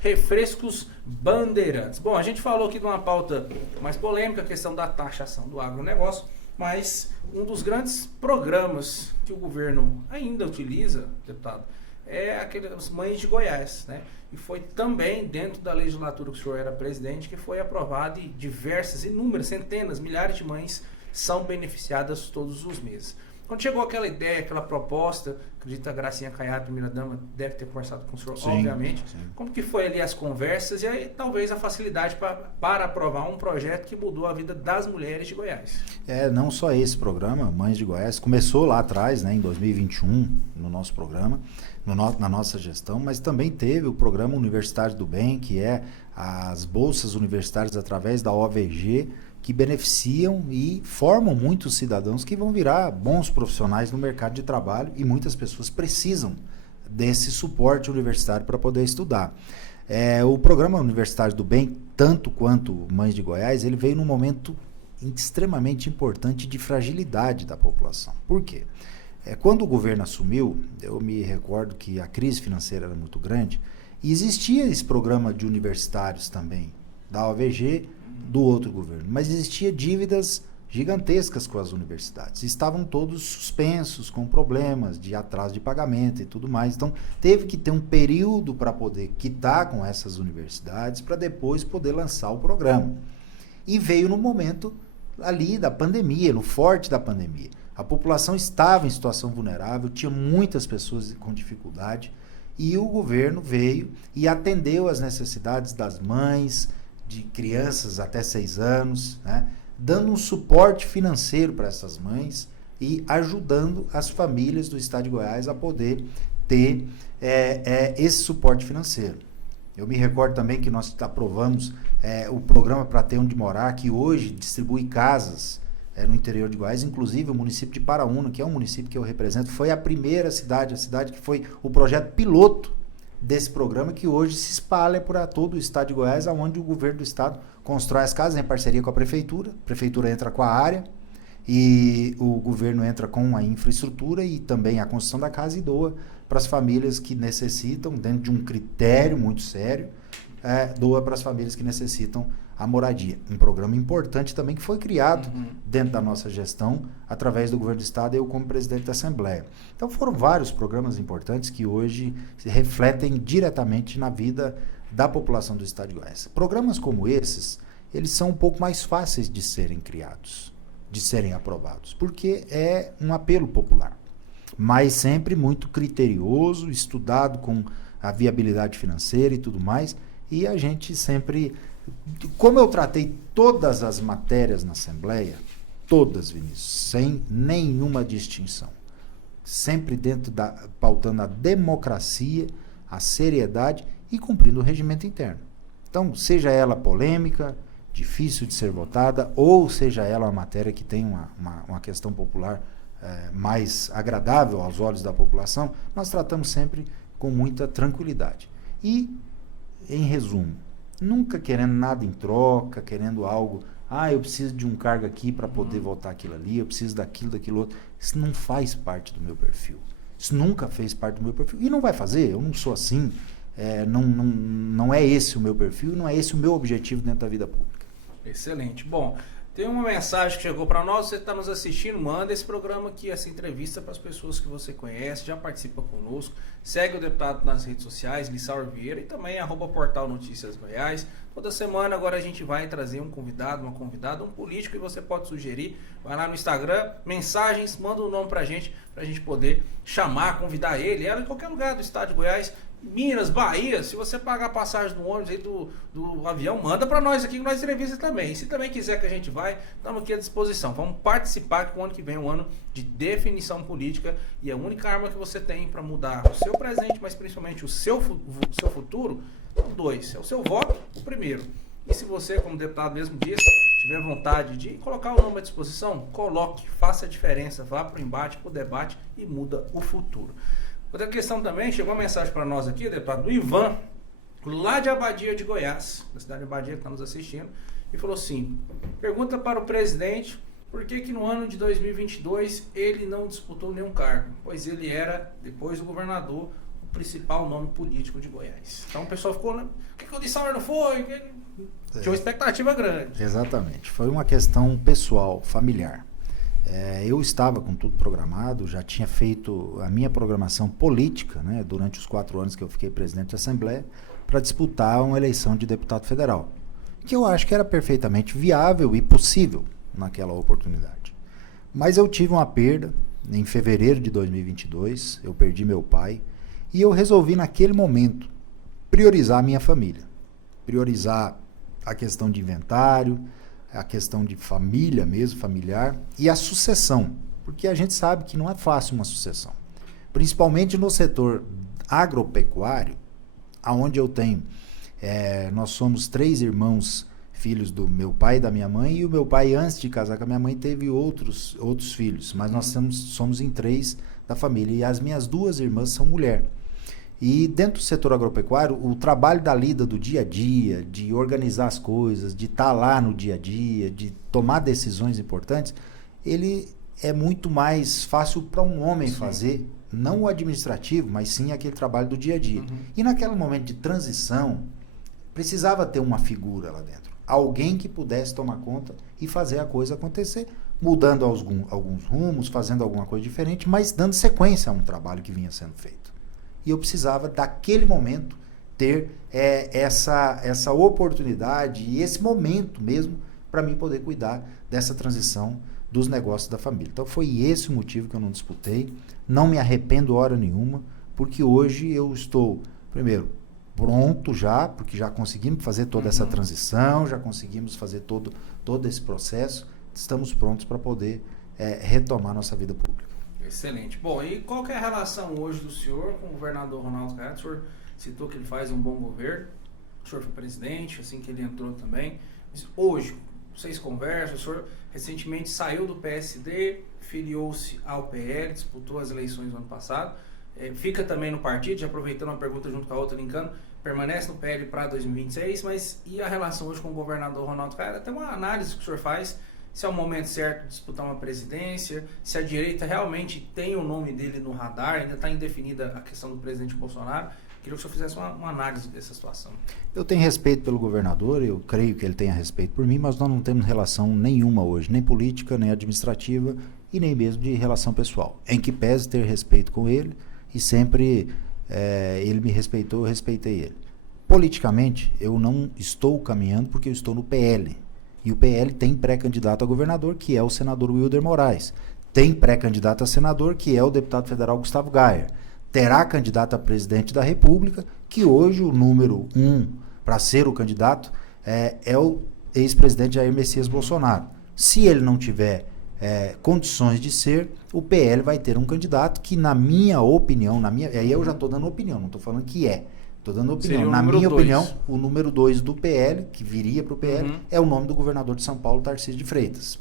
@Refrescos Bandeirantes. Bom, a gente falou aqui de uma pauta mais polêmica, a questão da taxação do agronegócio, mas um dos grandes programas que o governo ainda utiliza, deputado, é aquelas Mães de Goiás, né? E foi também dentro da legislatura que o senhor era presidente que foi aprovado e diversas, inúmeras, centenas, milhares de mães são beneficiadas todos os meses. Quando chegou aquela ideia, aquela proposta, acredito a Gracinha Caiado, primeira-dama, deve ter conversado com o senhor, sim, obviamente. Sim. Como que foi ali as conversas e aí talvez a facilidade para aprovar um projeto que mudou a vida das mulheres de Goiás? Não só esse programa, Mães de Goiás, começou lá atrás, né, em 2021, no nosso programa, na nossa gestão, mas também teve o programa Universitário do Bem, que é as bolsas universitárias através da OVG, que beneficiam e formam muitos cidadãos que vão virar bons profissionais no mercado de trabalho e muitas pessoas precisam desse suporte universitário para poder estudar. O programa Universitário do Bem, tanto quanto Mães de Goiás, ele veio num momento extremamente importante de fragilidade da população. Por quê? Quando o governo assumiu, eu me recordo que a crise financeira era muito grande e existia esse programa de universitários também, da OVG, do outro governo, mas existia dívidas gigantescas com as universidades, estavam todos suspensos com problemas de atraso de pagamento e tudo mais, então teve que ter um período para poder quitar com essas universidades para depois poder lançar o programa, e veio no momento ali da pandemia, no forte da pandemia, a população estava em situação vulnerável, tinha muitas pessoas com dificuldade, e o governo veio e atendeu às necessidades das mães, de crianças até 6 anos, né, dando um suporte financeiro para essas mães e ajudando as famílias do estado de Goiás a poder ter esse suporte financeiro. Eu me recordo também que nós aprovamos o programa Para Ter Onde Morar, que hoje distribui casas no interior de Goiás, inclusive o município de Paraúna, que é um município que eu represento, foi a primeira cidade, a cidade que foi o projeto piloto desse programa, que hoje se espalha por todo o estado de Goiás, onde o governo do estado constrói as casas em parceria com a prefeitura entra com a área e o governo entra com a infraestrutura e também a construção da casa e doa para as famílias que necessitam, dentro de um critério muito sério, doa para as famílias que necessitam a moradia. Um programa importante também que foi criado dentro da nossa gestão, através do governo do estado e eu como presidente da Assembleia. Então foram vários programas importantes que hoje se refletem diretamente na vida da população do estado de Goiás. Programas como esses, eles são um pouco mais fáceis de serem criados, de serem aprovados, porque é um apelo popular, mas sempre muito criterioso, estudado com a viabilidade financeira e tudo mais, e a gente sempre, como eu tratei todas as matérias na Assembleia, todas, Vinícius, sem nenhuma distinção, sempre pautando a democracia, a seriedade e cumprindo o regimento interno. Então, seja ela polêmica, difícil de ser votada, ou seja ela uma matéria que tem uma questão popular mais agradável aos olhos da população, nós tratamos sempre com muita tranquilidade. E, em resumo, nunca querendo nada em troca, querendo algo, eu preciso de um cargo aqui para poder votar aquilo ali, eu preciso daquilo outro. Isso não faz parte do meu perfil. Isso nunca fez parte do meu perfil. E não vai fazer, eu não sou assim. Não é esse o meu perfil, não é esse o meu objetivo dentro da vida pública. Excelente. Bom, tem uma mensagem que chegou para nós, você está nos assistindo, manda esse programa aqui, essa entrevista para as pessoas que você conhece, já participa conosco, segue o deputado nas redes sociais, Lissauer Vieira, e também @portal Notícias Goiás. Toda semana agora a gente vai trazer um convidado, uma convidada, um político que você pode sugerir. Vai lá no Instagram, mensagens, manda um nome para a gente poder chamar, convidar ele, ela em qualquer lugar do estado de Goiás, Minas, Bahia. Se você pagar a passagem do ônibus aí do avião, manda para nós aqui que nós entrevista também. E se também quiser que a gente vai, estamos aqui à disposição. Vamos participar, que o ano que vem é um ano de definição política e a única arma que você tem para mudar o seu presente, mas principalmente o seu futuro, são dois. É o seu voto, o primeiro. E se você, como deputado mesmo disse, tiver vontade de colocar o nome à disposição, coloque, faça a diferença, vá para o embate, para o debate e muda o futuro. Outra questão também, chegou uma mensagem para nós aqui, deputado, do Ivan, lá de Abadia de Goiás, da cidade de Abadia, que está nos assistindo, e falou assim, pergunta para o presidente por que no ano de 2022 ele não disputou nenhum cargo, pois ele era, depois do governador, o principal nome político de Goiás. Então o pessoal ficou, por que o Lissauer não foi? Tinha uma expectativa grande. Exatamente, foi uma questão pessoal, familiar. Eu estava com tudo programado, já tinha feito a minha programação política, né, durante os 4 anos que eu fiquei presidente da Assembleia, para disputar uma eleição de deputado federal, que eu acho que era perfeitamente viável e possível naquela oportunidade. Mas eu tive uma perda em fevereiro de 2022, eu perdi meu pai, e eu resolvi naquele momento priorizar a minha família, priorizar a questão de inventário, a questão de família mesmo, familiar, e a sucessão, porque a gente sabe que não é fácil uma sucessão, principalmente no setor agropecuário, aonde eu tenho, nós somos 3 irmãos, filhos do meu pai e da minha mãe, e o meu pai, antes de casar com a minha mãe, teve outros filhos, mas nós somos em 3 da família, e as minhas 2 irmãs são mulher. E dentro do setor agropecuário, o trabalho da lida do dia a dia, de organizar as coisas, de estar lá no dia a dia, de tomar decisões importantes, ele é muito mais fácil para um homem fazer, não o administrativo, mas sim aquele trabalho do dia a dia. E naquele momento de transição, precisava ter uma figura lá dentro, alguém que pudesse tomar conta e fazer a coisa acontecer, mudando alguns rumos, fazendo alguma coisa diferente, mas dando sequência a um trabalho que vinha sendo feito. E eu precisava, daquele momento, ter essa oportunidade e esse momento mesmo para mim poder cuidar dessa transição dos negócios da família. Então foi esse o motivo que eu não disputei, não me arrependo hora nenhuma, porque hoje eu estou, primeiro, pronto já, porque já conseguimos fazer toda essa transição, já conseguimos fazer todo esse processo, estamos prontos para poder retomar nossa vida pública. Excelente. Bom, e qual que é a relação hoje do senhor com o governador Ronaldo Caiado? O senhor citou que ele faz um bom governo, o senhor foi presidente, assim que ele entrou também. Mas hoje, vocês conversam, o senhor recentemente saiu do PSD, filiou-se ao PL, disputou as eleições no ano passado, fica também no partido, já aproveitando uma pergunta junto com a outra, linkando, permanece no PL para 2026, mas e a relação hoje com o governador Ronaldo Caiado? Até uma análise que o senhor faz, se é o momento certo de disputar uma presidência, se a direita realmente tem o nome dele no radar, ainda está indefinida a questão do presidente Bolsonaro. Queria que o senhor fizesse uma análise dessa situação. Eu tenho respeito pelo governador, eu creio que ele tenha respeito por mim, mas nós não temos relação nenhuma hoje, nem política, nem administrativa e nem mesmo de relação pessoal. Em que pese ter respeito com ele e sempre ele me respeitou, eu respeitei ele. Politicamente, eu não estou caminhando porque eu estou no PL. E o PL tem pré-candidato a governador, que é o senador Wilder Moraes. Tem pré-candidato a senador, que é o deputado federal Gustavo Gayer. Terá candidato a presidente da República, que hoje o número 1 para ser o candidato é o ex-presidente Jair Messias Bolsonaro. Se ele não tiver condições de ser, o PL vai ter um candidato que, na minha opinião, aí eu já estou dando opinião, não estou falando que estou dando opinião. Na minha opinião, o número 2 do PL, que viria para o PL, é o nome do governador de São Paulo, Tarcísio de Freitas.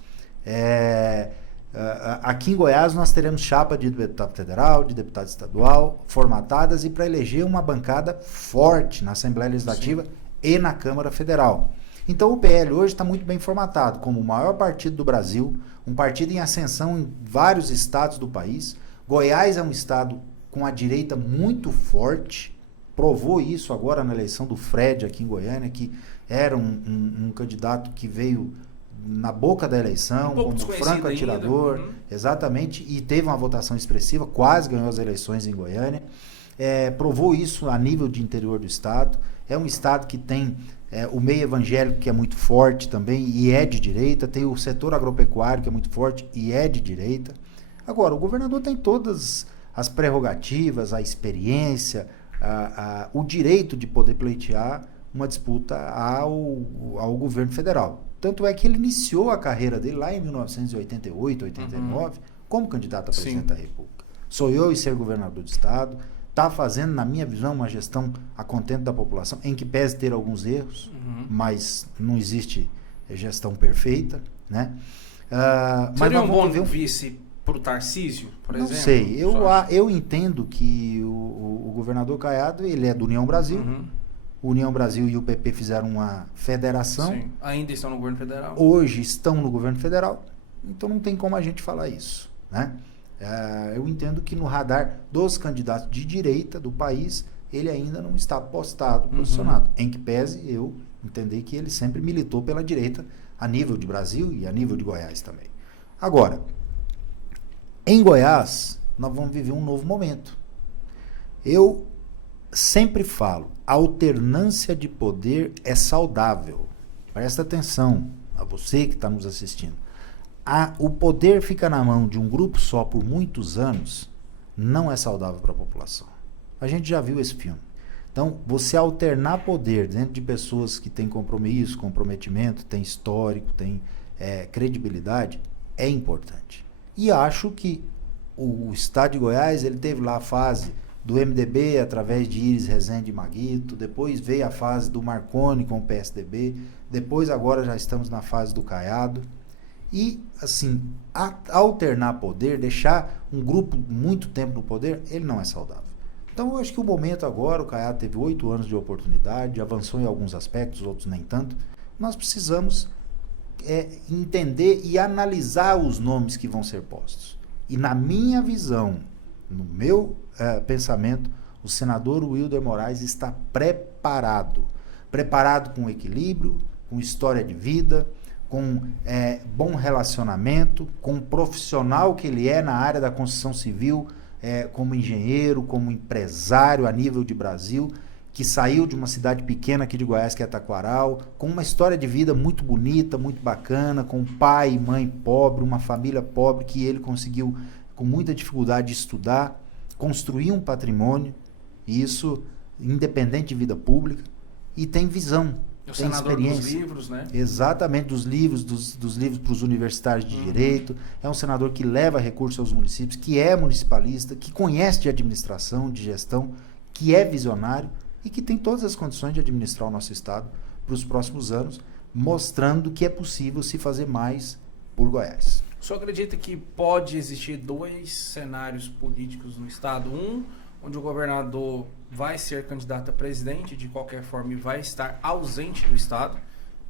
Aqui em Goiás nós teremos chapa de deputado federal, de deputado estadual, formatadas e para eleger uma bancada forte na Assembleia Legislativa e na Câmara Federal. Então o PL hoje está muito bem formatado, como o maior partido do Brasil, um partido em ascensão em vários estados do país. Goiás é um estado com a direita muito forte, provou isso agora na eleição do Fred aqui em Goiânia, que era um candidato que veio na boca da eleição, como franco atirador, exatamente, e teve uma votação expressiva, quase ganhou as eleições em Goiânia. Provou isso a nível de interior do estado. É um estado que tem o meio evangélico, que é muito forte também e é de direita, tem o setor agropecuário, que é muito forte e é de direita. Agora, o governador tem todas as prerrogativas, a experiência, o direito de poder pleitear uma disputa ao governo federal. Tanto é que ele iniciou a carreira dele lá em 1988, 89, como candidato a presidente da República. Sonhou em ser governador do estado, está fazendo, na minha visão, uma gestão a contento da população, em que pese ter alguns erros, mas não existe gestão perfeita, né? Seria um bom vice para o Tarcísio, por exemplo? Não sei, eu entendo que o governador Caiado, ele é do União Brasil. O União Brasil e o PP fizeram uma federação. Sim. Ainda estão no governo federal? Hoje estão no governo federal, então não tem como a gente falar isso, né? Eu entendo que no radar dos candidatos de direita do país, ele ainda não está postado, posicionado. Em que pese eu entender que ele sempre militou pela direita a nível de Brasil e a nível de Goiás também. Agora, em Goiás, nós vamos viver um novo momento. Eu sempre falo, a alternância de poder é saudável. Presta atenção a você que está nos assistindo. O poder fica na mão de um grupo só por muitos anos não é saudável para a população. A gente já viu esse filme. Então, você alternar poder dentro de pessoas que têm compromisso, comprometimento, têm histórico, têm credibilidade, é importante. E acho que o estado de Goiás, ele teve lá a fase do MDB através de Iris Rezende e Maguito, depois veio a fase do Marconi com o PSDB, depois agora já estamos na fase do Caiado. E, assim, alternar poder, deixar um grupo muito tempo no poder, ele não é saudável. Então, eu acho que o momento agora, o Caiado teve 8 anos de oportunidade, avançou em alguns aspectos, outros nem tanto. Nós precisamos entender e analisar os nomes que vão ser postos. E na minha visão, no meu pensamento, o senador Wilder Moraes está preparado com equilíbrio, com história de vida, com bom relacionamento, com um profissional que ele é na área da construção civil, como engenheiro, como empresário a nível de Brasil, que saiu de uma cidade pequena aqui de Goiás, que é Taquaral, com uma história de vida muito bonita, muito bacana, com pai e mãe pobre, uma família pobre, que ele conseguiu, com muita dificuldade, estudar, construir um patrimônio, e isso independente de vida pública, e tem visão, o tem senador experiência. dos livros, né? Exatamente, dos livros para os universitários de direito. É um senador que leva recursos aos municípios, que é municipalista, que conhece de administração, de gestão, que é visionário e que tem todas as condições de administrar o nosso estado para os próximos anos, mostrando que é possível se fazer mais por Goiás. O senhor acredita que pode existir 2 cenários políticos no estado? Um, onde o governador vai ser candidato a presidente de qualquer forma e vai estar ausente do estado,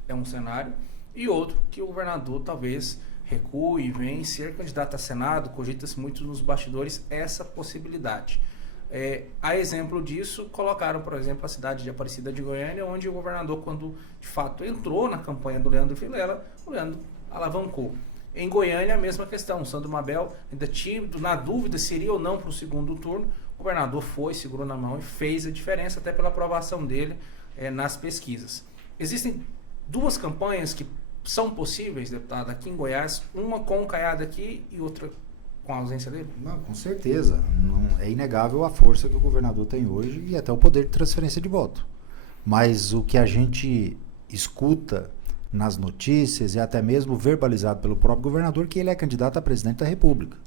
é um cenário. e outro que o governador talvez recue e venha ser candidato a Senado. Cogita-se muito nos bastidores essa possibilidade. A exemplo disso, colocaram, por exemplo, a cidade de Aparecida de Goiânia, onde o governador, quando de fato entrou na campanha do Leandro Vilela, o Leandro alavancou. Em Goiânia, a mesma questão. O Sandro Mabel ainda tinha, na dúvida se iria ou não para o segundo turno. O governador foi, segurou na mão e fez a diferença, até pela aprovação dele nas pesquisas. Existem duas campanhas que são possíveis, deputado, aqui em Goiás, uma com o Caiado aqui e outra com a ausência dele? Não, com certeza. Não, é inegável a força que o governador tem hoje e até o poder de transferência de voto. Mas o que a gente escuta nas notícias e até mesmo verbalizado pelo próprio governador, que ele é candidato a presidente da República.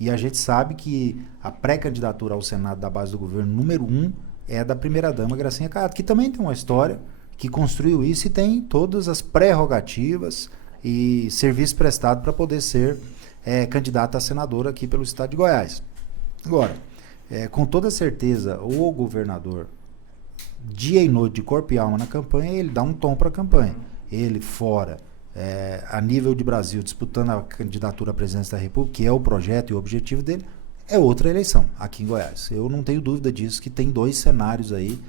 E a gente sabe que a pré-candidatura ao Senado da base do governo número 1 é da primeira-dama Gracinha Caiado, que também tem uma história, que construiu isso e tem todas as prerrogativas e serviço prestado para poder ser candidata a senadora aqui pelo estado de Goiás. Agora, com toda certeza, o governador, dia e noite de corpo e alma na campanha, ele dá um tom para a campanha. Ele fora, a nível de Brasil, disputando a candidatura à presidência da República, que é o projeto e o objetivo dele, é outra eleição aqui em Goiás. Eu não tenho dúvida disso, que tem dois cenários aí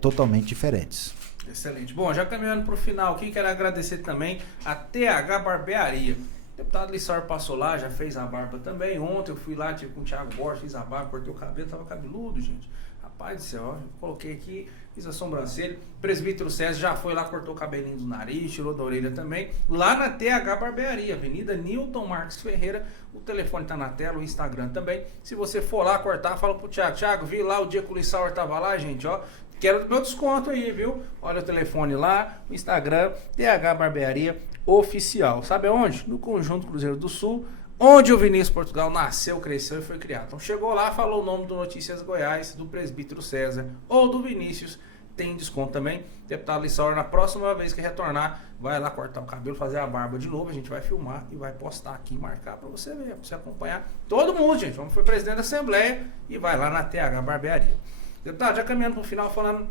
totalmente diferentes. Excelente. Bom, já caminhando para o final aqui, quero agradecer também a TH Barbearia. O deputado Lissauer passou lá, já fez a barba também. Ontem eu fui lá, tive com o Thiago Borges, fiz a barba, cortei o cabelo, tava cabeludo, gente. Rapaz do céu, ó, coloquei aqui, fiz a sobrancelha. O presbítero César já foi lá, cortou o cabelinho do nariz, tirou da orelha também. Lá na TH Barbearia, Avenida Newton Marques Ferreira. O telefone tá na tela, o Instagram também. Se você for lá cortar, fala pro Thiago. Thiago, vi lá o dia que o Lissauer tava lá, gente, ó. Quero meu desconto aí, viu? Olha o telefone lá, o Instagram, TH Barbearia Oficial. Sabe aonde? No Conjunto Cruzeiro do Sul, onde o Vinícius Portugal nasceu, cresceu e foi criado. Então chegou lá, falou o nome do Notícias Goiás, do presbítero César ou do Vinícius, tem desconto também. Deputado Lissauer, na próxima vez que retornar, vai lá cortar o cabelo, fazer a barba de novo. A gente vai filmar e vai postar aqui, marcar para você ver, para você acompanhar. Todo mundo, gente, vamos foi presidente da Assembleia e vai lá na TH Barbearia. Deputado, já caminhando para o final, falando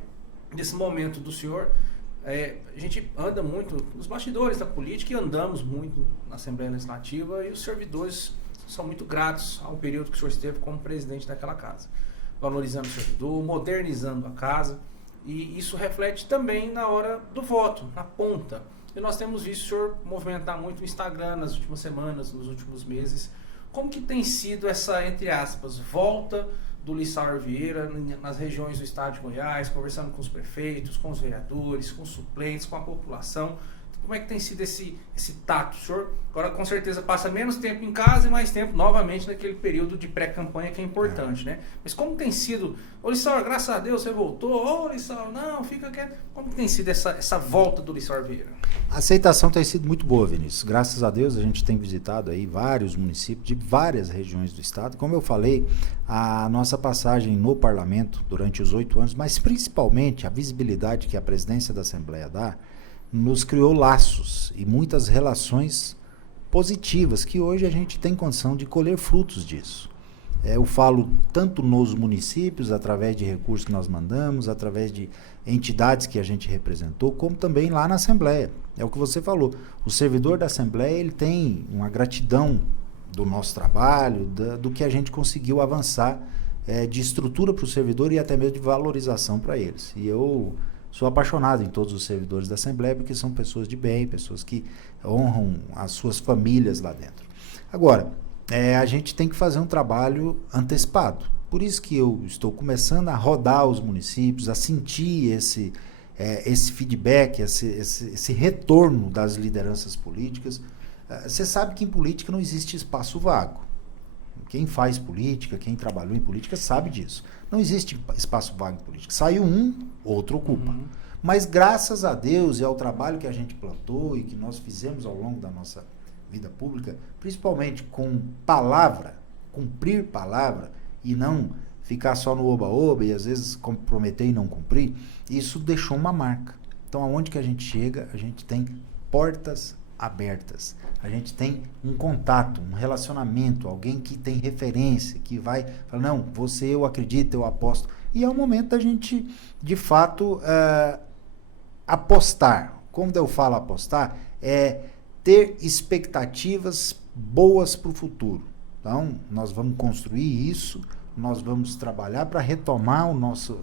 desse momento do senhor, a gente anda muito nos bastidores da política e andamos muito na Assembleia Legislativa, e os servidores são muito gratos ao período que o senhor esteve como presidente daquela casa, valorizando o servidor, modernizando a casa, e isso reflete também na hora do voto, na ponta. E nós temos visto o senhor movimentar muito o Instagram nas últimas semanas, nos últimos meses. Como que tem sido essa, entre aspas, volta do Lissauer Vieira nas regiões do estado de Goiás, conversando com os prefeitos, com os vereadores, com os suplentes, com a população? Como é que tem sido esse tato? O senhor agora com certeza passa menos tempo em casa e mais tempo novamente naquele período de pré-campanha que é importante, né? Mas como tem sido? Ô Lissauer, graças a Deus você voltou. Ô Lissauer, não, fica quieto. Como tem sido essa volta do Lissauer Vieira? A aceitação tem sido muito boa, Vinícius. Graças a Deus a gente tem visitado aí vários municípios de várias regiões do estado. Como eu falei, a nossa passagem no parlamento durante os 8 anos, mas principalmente a visibilidade que a presidência da Assembleia dá, nos criou laços e muitas relações positivas que hoje a gente tem condição de colher frutos disso. Eu falo tanto nos municípios, através de recursos que nós mandamos, através de entidades que a gente representou, como também lá na Assembleia. É o que você falou. O servidor da Assembleia, ele tem uma gratidão do nosso trabalho, do que a gente conseguiu avançar de estrutura para o servidor e até mesmo de valorização para eles. E eu sou apaixonado em todos os servidores da Assembleia, porque são pessoas de bem, pessoas que honram as suas famílias lá dentro. Agora, a gente tem que fazer um trabalho antecipado. Por isso que eu estou começando a rodar os municípios, a sentir esse feedback, esse retorno das lideranças políticas. Você sabe que em política não existe espaço vago. Quem faz política, quem trabalhou em política sabe disso. Não existe espaço vago em política. Saiu um, outro ocupa. Uhum. Mas graças a Deus e ao trabalho que a gente plantou e que nós fizemos ao longo da nossa vida pública, principalmente com palavra, cumprir palavra e não ficar só no oba-oba e às vezes comprometer e não cumprir, isso deixou uma marca. Então aonde que a gente chega, a gente tem portas abertas. A gente tem um contato, um relacionamento, alguém que tem referência, que vai falar, não, você, eu acredito, eu aposto. E é o momento da gente, de fato, apostar. Quando eu falo apostar, é ter expectativas boas para o futuro. Então, nós vamos construir isso, nós vamos trabalhar para retomar o nosso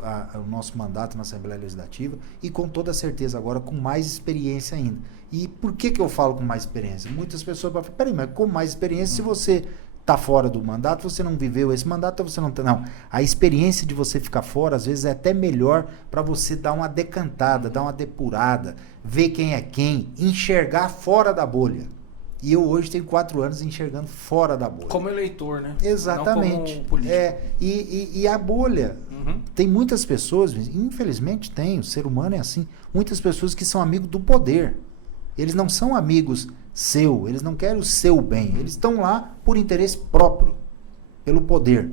mandato na Assembleia Legislativa e com toda certeza agora com mais experiência ainda. E por que eu falo com mais experiência? Muitas pessoas falam, peraí, mas com mais experiência, se você está fora do mandato, você não viveu esse mandato, você não... Não, a experiência de você ficar fora, às vezes é até melhor para você dar uma decantada, dar uma depurada, ver quem é quem, enxergar fora da bolha. E eu hoje tenho 4 anos enxergando fora da bolha. Como eleitor, né? Exatamente. Não como político. E a bolha, tem muitas pessoas, infelizmente tem, o ser humano é assim, muitas pessoas que são amigos do poder. Eles não são amigos seu, eles não querem o seu bem, eles estão lá por interesse próprio, pelo poder.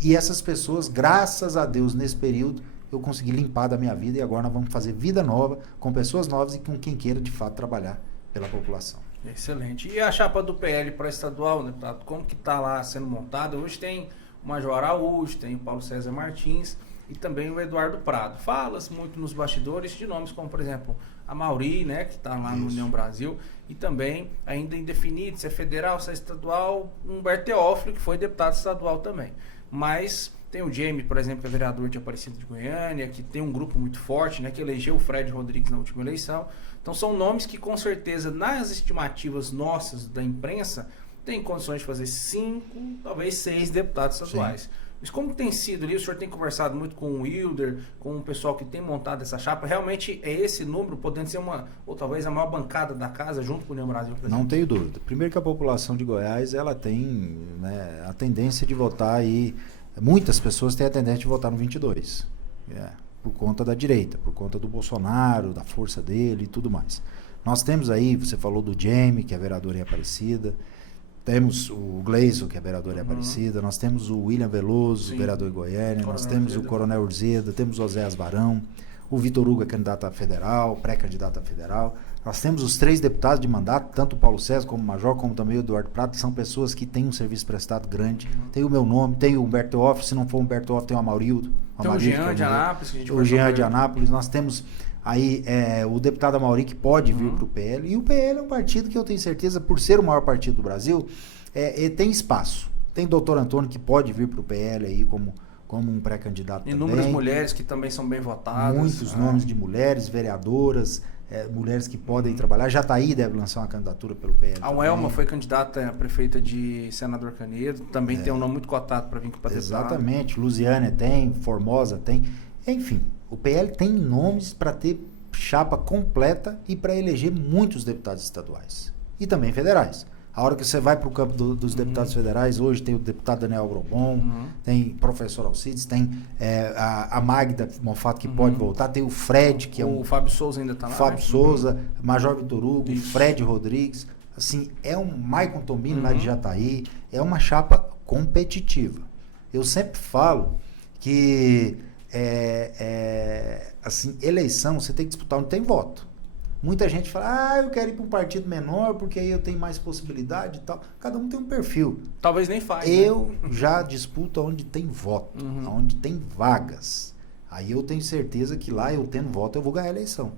E essas pessoas, graças a Deus, nesse período, eu consegui limpar da minha vida e agora nós vamos fazer vida nova, com pessoas novas e com quem queira de fato trabalhar pela população. Excelente. E a chapa do PL para estadual, deputado, como que está lá sendo montada? Hoje tem o Major Araújo, tem o Paulo César Martins e também o Eduardo Prado. Fala-se muito nos bastidores de nomes como, por exemplo, a Mauri, né, que está lá no União Brasil, e também, ainda indefinido, se é federal, se é estadual, Humberto Teófilo, que foi deputado estadual também. Mas tem o Jamie, por exemplo, que é vereador de Aparecida de Goiânia, que tem um grupo muito forte, né, que elegeu o Fred Rodrigues na última eleição. Então são nomes que com certeza nas estimativas nossas da imprensa tem condições de fazer 5, talvez 6 deputados estaduais. Sim. Mas como tem sido ali, o senhor tem conversado muito com o Wilder, com o pessoal que tem montado essa chapa, realmente é esse número, podendo ser ou talvez a maior bancada da casa junto com o União Brasil? Não tenho dúvida. Primeiro que a população de Goiás, ela tem, né, a tendência de votar aí, muitas pessoas têm a tendência de votar no 22. Por conta da direita, por conta do Bolsonaro, da força dele e tudo mais. Nós temos aí, você falou do Jamie, que é vereador em Aparecida, temos o Gleison, que é vereador em Aparecida, nós temos o William Veloso, vereador em Goiânia, nós temos o Coronel Urzeda, temos o Oséias Varão, o Vitor Hugo é candidato a federal, pré-candidato a federal. Nós temos os 3 deputados de mandato, tanto o Paulo César como o Major, como também o Eduardo Prado, são pessoas que têm um serviço prestado grande. Tem o meu nome, tem o Humberto Teófilo, se não for o Humberto Teófilo, tem o Amarildo. Tem o Jean de Anápolis. O Jean de Anápolis. Nós temos aí o deputado Amauri, que pode vir para o PL. E o PL é um partido que eu tenho certeza, por ser o maior partido do Brasil, tem espaço. Tem o doutor Antônio, que pode vir para o PL aí como um pré-candidato também. Inúmeras mulheres que também são bem votadas. Muitos nomes de mulheres, vereadoras, mulheres que podem trabalhar. Jataí deve lançar uma candidatura pelo PL. A Welma foi candidata a prefeita de Senador Canedo, também tem um nome muito cotado para vir para deputado. Exatamente, Lusiânia tem, Formosa tem. Enfim, o PL tem nomes para ter chapa completa e para eleger muitos deputados estaduais. E também federais. A hora que você vai para o campo dos deputados federais, hoje tem o deputado Daniel Agrobon, tem o professor Alcides, tem a Magda Monfato, que pode voltar, tem o Fred, que é o Fábio Souza ainda está lá. Fábio Souza, Major Vitor Hugo, Fred Rodrigues, assim, é um Maicon Tombino lá de Jataí, é uma chapa competitiva. Eu sempre falo que assim, eleição, você tem que disputar onde tem voto. Muita gente fala, eu quero ir para um partido menor porque aí eu tenho mais possibilidade e tal. Cada um tem um perfil. Talvez nem faz. Eu já disputo onde tem voto, onde tem vagas. Aí eu tenho certeza que lá, eu tendo voto, eu vou ganhar a eleição.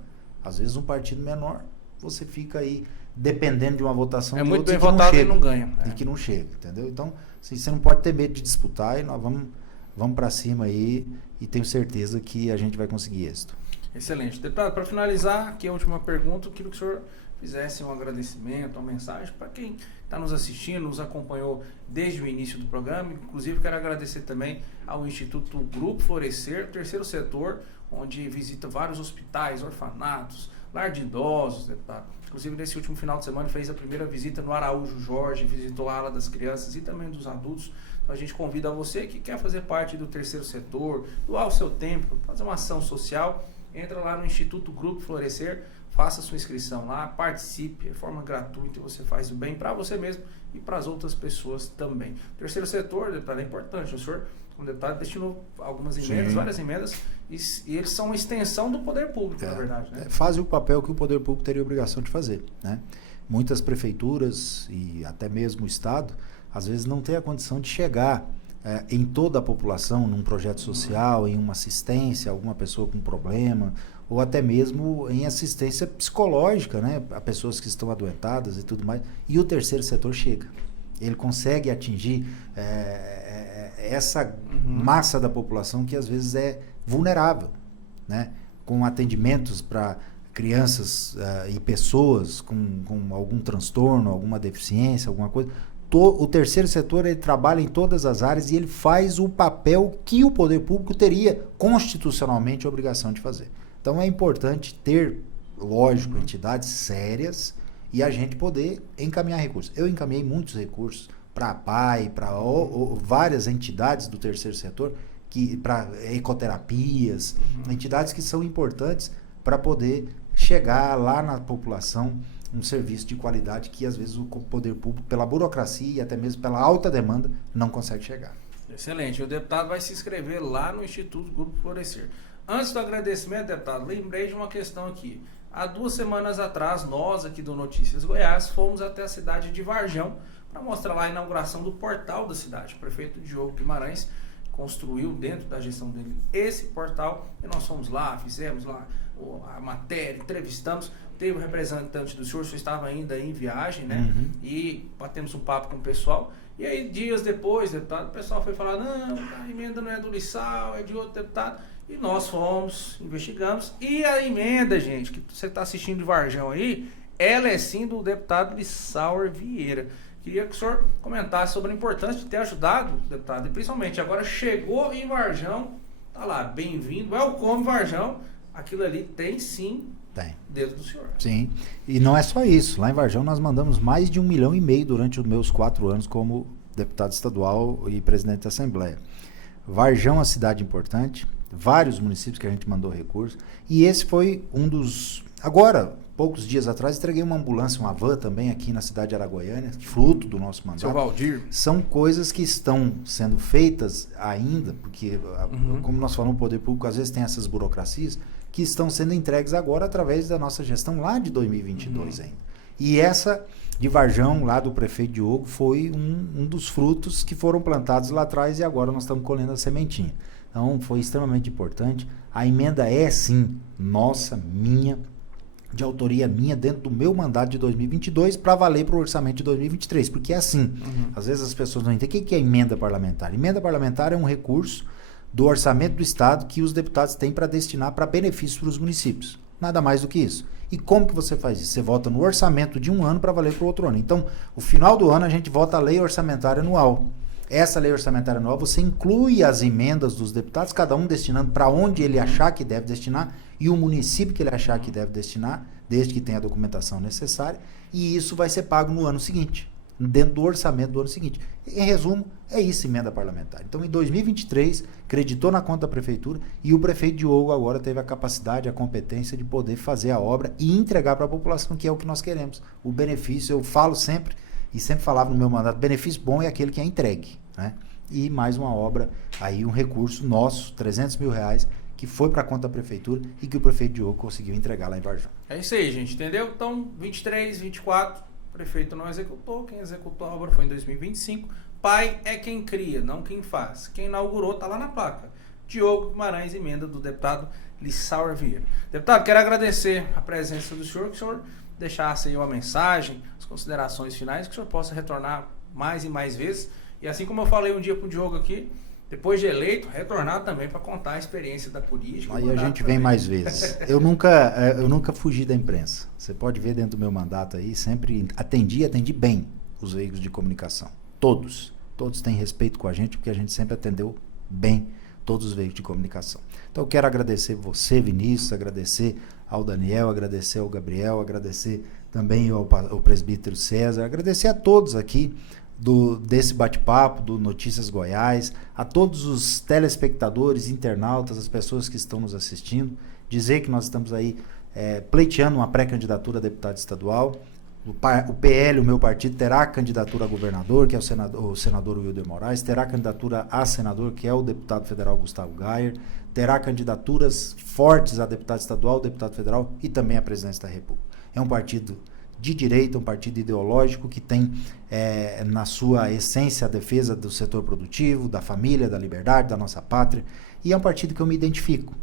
Às vezes um partido menor, você fica aí dependendo de uma votação de muito bem votado e não ganha. E que não chega, entendeu? Então, assim, você não pode ter medo de disputar e nós vamos para cima aí e tenho certeza que a gente vai conseguir êxito. Excelente. Deputado, para finalizar, aqui a última pergunta, eu queria que o senhor fizesse um agradecimento, uma mensagem para quem está nos assistindo, nos acompanhou desde o início do programa. Inclusive, quero agradecer também ao Instituto Grupo Florescer, terceiro setor, onde visita vários hospitais, orfanatos, lar de idosos, deputado. Inclusive, nesse último final de semana, fez a primeira visita no Araújo Jorge, visitou a ala das crianças e também dos adultos. Então, a gente convida você que quer fazer parte do terceiro setor, doar o seu tempo, fazer uma ação social. Entra lá no Instituto Grupo Florescer, faça sua inscrição lá, participe, de forma gratuita, você faz o bem para você mesmo e para as outras pessoas também. Terceiro setor, deputado, é importante, o senhor, como deputado, destinou algumas emendas, várias emendas, e eles são uma extensão do poder público, na verdade. Né? Fazem o papel que o poder público teria a obrigação de fazer. Né? Muitas prefeituras e até mesmo o Estado, às vezes não tem a condição de chegar em toda a população, num projeto social, em uma assistência, alguma pessoa com problema, ou até mesmo em assistência psicológica, né, a pessoas que estão adoentadas e tudo mais. E o terceiro setor chega. Ele consegue atingir essa massa da população que às vezes é vulnerável, né, com atendimentos para crianças e pessoas com algum transtorno, alguma deficiência, alguma coisa. O terceiro setor, ele trabalha em todas as áreas e ele faz o papel que o poder público teria constitucionalmente a obrigação de fazer. Então é importante ter, lógico, entidades sérias e a gente poder encaminhar recursos. Eu encaminhei muitos recursos para a PAI, para várias entidades do terceiro setor, para ecoterapias, entidades que são importantes para poder chegar lá na população um serviço de qualidade que às vezes o poder público, pela burocracia e até mesmo pela alta demanda, não consegue chegar. Excelente. O deputado vai se inscrever lá no Instituto Grupo Florescer. Antes do agradecimento, deputado, lembrei de uma questão aqui. Há 2 semanas atrás, nós aqui do Notícias Goiás fomos até a cidade de Varjão para mostrar lá a inauguração do portal da cidade. O prefeito Diogo Guimarães construiu dentro da gestão dele esse portal e nós fomos lá, fizemos lá a matéria, entrevistamos, teve um representante do senhor estava ainda em viagem, né? E batemos um papo com o pessoal. E aí, dias depois, deputado, o pessoal foi falar, não, a emenda não é do Lissau, é de outro deputado. E nós fomos, investigamos. E a emenda, gente, que você está assistindo de Varjão aí, ela é sim do deputado Lissau Vieira. Queria que o senhor comentasse sobre a importância de ter ajudado, deputado. E principalmente, agora chegou em Varjão, tá lá, bem-vindo, welcome Varjão. Aquilo ali tem sim dedo do senhor. Sim, e não é só isso. Lá em Varjão nós mandamos mais de 1,5 milhão durante os meus 4 anos como deputado estadual e presidente da Assembleia. Varjão é uma cidade importante, vários municípios que a gente mandou recursos, e esse foi um dos... Agora, poucos dias atrás, entreguei uma ambulância, uma van também aqui na cidade de Araguaiânia, fruto do nosso mandato. Seu Valdir. São coisas que estão sendo feitas ainda, porque, como nós falamos, o poder público às vezes tem essas burocracias, que estão sendo entregues agora através da nossa gestão lá de 2022 ainda. E essa de Varjão, lá do prefeito Diogo, foi um dos frutos que foram plantados lá atrás e agora nós estamos colhendo a sementinha. Então, foi extremamente importante. A emenda é, sim, nossa, minha, de autoria minha, dentro do meu mandato de 2022, para valer para o orçamento de 2023, porque é assim. Às vezes as pessoas não entendem. O que é emenda parlamentar? Emenda parlamentar é um recurso do orçamento do Estado que os deputados têm para destinar para benefícios para os municípios. Nada mais do que isso. E como que você faz isso? Você vota no orçamento de um ano para valer para o outro ano. Então, no final do ano, a gente vota a lei orçamentária anual. Essa lei orçamentária anual, você inclui as emendas dos deputados, cada um destinando para onde ele achar que deve destinar e o município que ele achar que deve destinar, desde que tenha a documentação necessária, e isso vai ser pago no ano seguinte, dentro do orçamento do ano seguinte. Em resumo, é isso, emenda parlamentar. Então, em 2023, acreditou na conta da prefeitura e o prefeito Diogo agora teve a capacidade, a competência de poder fazer a obra e entregar para a população, que é o que nós queremos. O benefício, eu falo sempre, e sempre falava no meu mandato, benefício bom é aquele que é entregue, né? E mais uma obra, aí um recurso nosso, R$300 mil, que foi para a conta da prefeitura e que o prefeito Diogo conseguiu entregar lá em Varjão. É isso aí, gente, entendeu? Então, 23, 24, o prefeito não executou, quem executou a obra foi em 2025. Pai é quem cria, não quem faz. Quem inaugurou está lá na placa. Diogo Guimarães, emenda do deputado Lissau Vieira. Deputado, quero agradecer a presença do senhor, que o senhor deixasse aí uma mensagem, as considerações finais, que o senhor possa retornar mais e mais vezes. E assim como eu falei um dia para o Diogo aqui, depois de eleito, retornar também para contar a experiência da política. Aí a gente vem mais vezes. Eu nunca fugi da imprensa. Você pode ver dentro do meu mandato aí, sempre atendi bem os veículos de comunicação. Todos têm respeito com a gente, porque a gente sempre atendeu bem todos os veículos de comunicação. Então eu quero agradecer você, Vinícius, agradecer ao Daniel, agradecer ao Gabriel, agradecer também ao presbítero César, agradecer a todos aqui desse bate-papo do Notícias Goiás, a todos os telespectadores, internautas, as pessoas que estão nos assistindo, dizer que nós estamos aí pleiteando uma pré-candidatura a deputado estadual. O PL, o meu partido, terá candidatura a governador, que é o senador Wilder Moraes, terá candidatura a senador, que é o deputado federal Gustavo Gayer, terá candidaturas fortes a deputado estadual, deputado federal e também a presidência da República. É um partido de direita, um partido ideológico que tem na sua essência a defesa do setor produtivo, da família, da liberdade, da nossa pátria, e é um partido que eu me identifico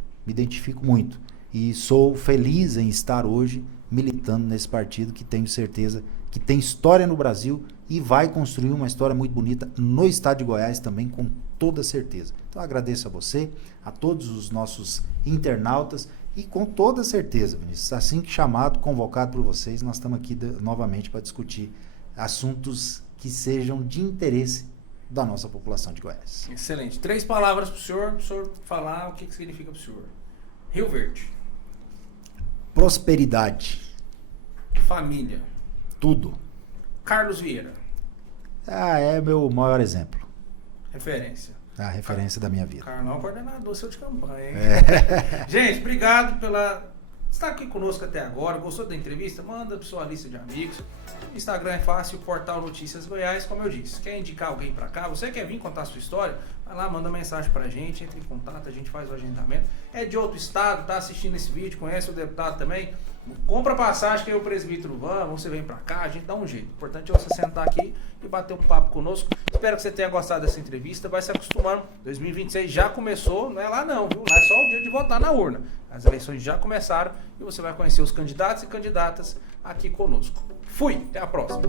muito. e sou feliz em estar hoje militando nesse partido que tenho certeza que tem história no Brasil e vai construir uma história muito bonita no estado de Goiás também, com toda certeza. Então agradeço a você, a todos os nossos internautas e com toda certeza, Vinícius, assim que chamado, convocado por vocês, nós estamos aqui novamente para discutir assuntos que sejam de interesse da nossa população de Goiás. Excelente. 3 palavras para o senhor falar o que significa para o senhor. Rio Verde. Prosperidade. Família. Tudo. Carlos Vieira. É meu maior exemplo. Referência. A referência da minha vida. Carlão, coordenador seu de campanha, hein? Gente, obrigado pela estar aqui conosco até agora. Gostou da entrevista? Manda para sua lista de amigos. O Instagram é fácil, o portal Notícias Goiás, como eu disse. Quer indicar alguém para cá? Você quer vir contar a sua história? Vai lá, manda mensagem pra gente, entre em contato, a gente faz o agendamento. É de outro estado, tá assistindo esse vídeo, conhece o deputado também? Compra passagem que aí o presbítero você vem pra cá, a gente dá um jeito. O importante é você sentar aqui e bater um papo conosco. Espero que você tenha gostado dessa entrevista, vai se acostumando. 2026 já começou, não é lá não, viu? Não é só o dia de votar na urna. As eleições já começaram e você vai conhecer os candidatos e candidatas aqui conosco. Fui, até a próxima.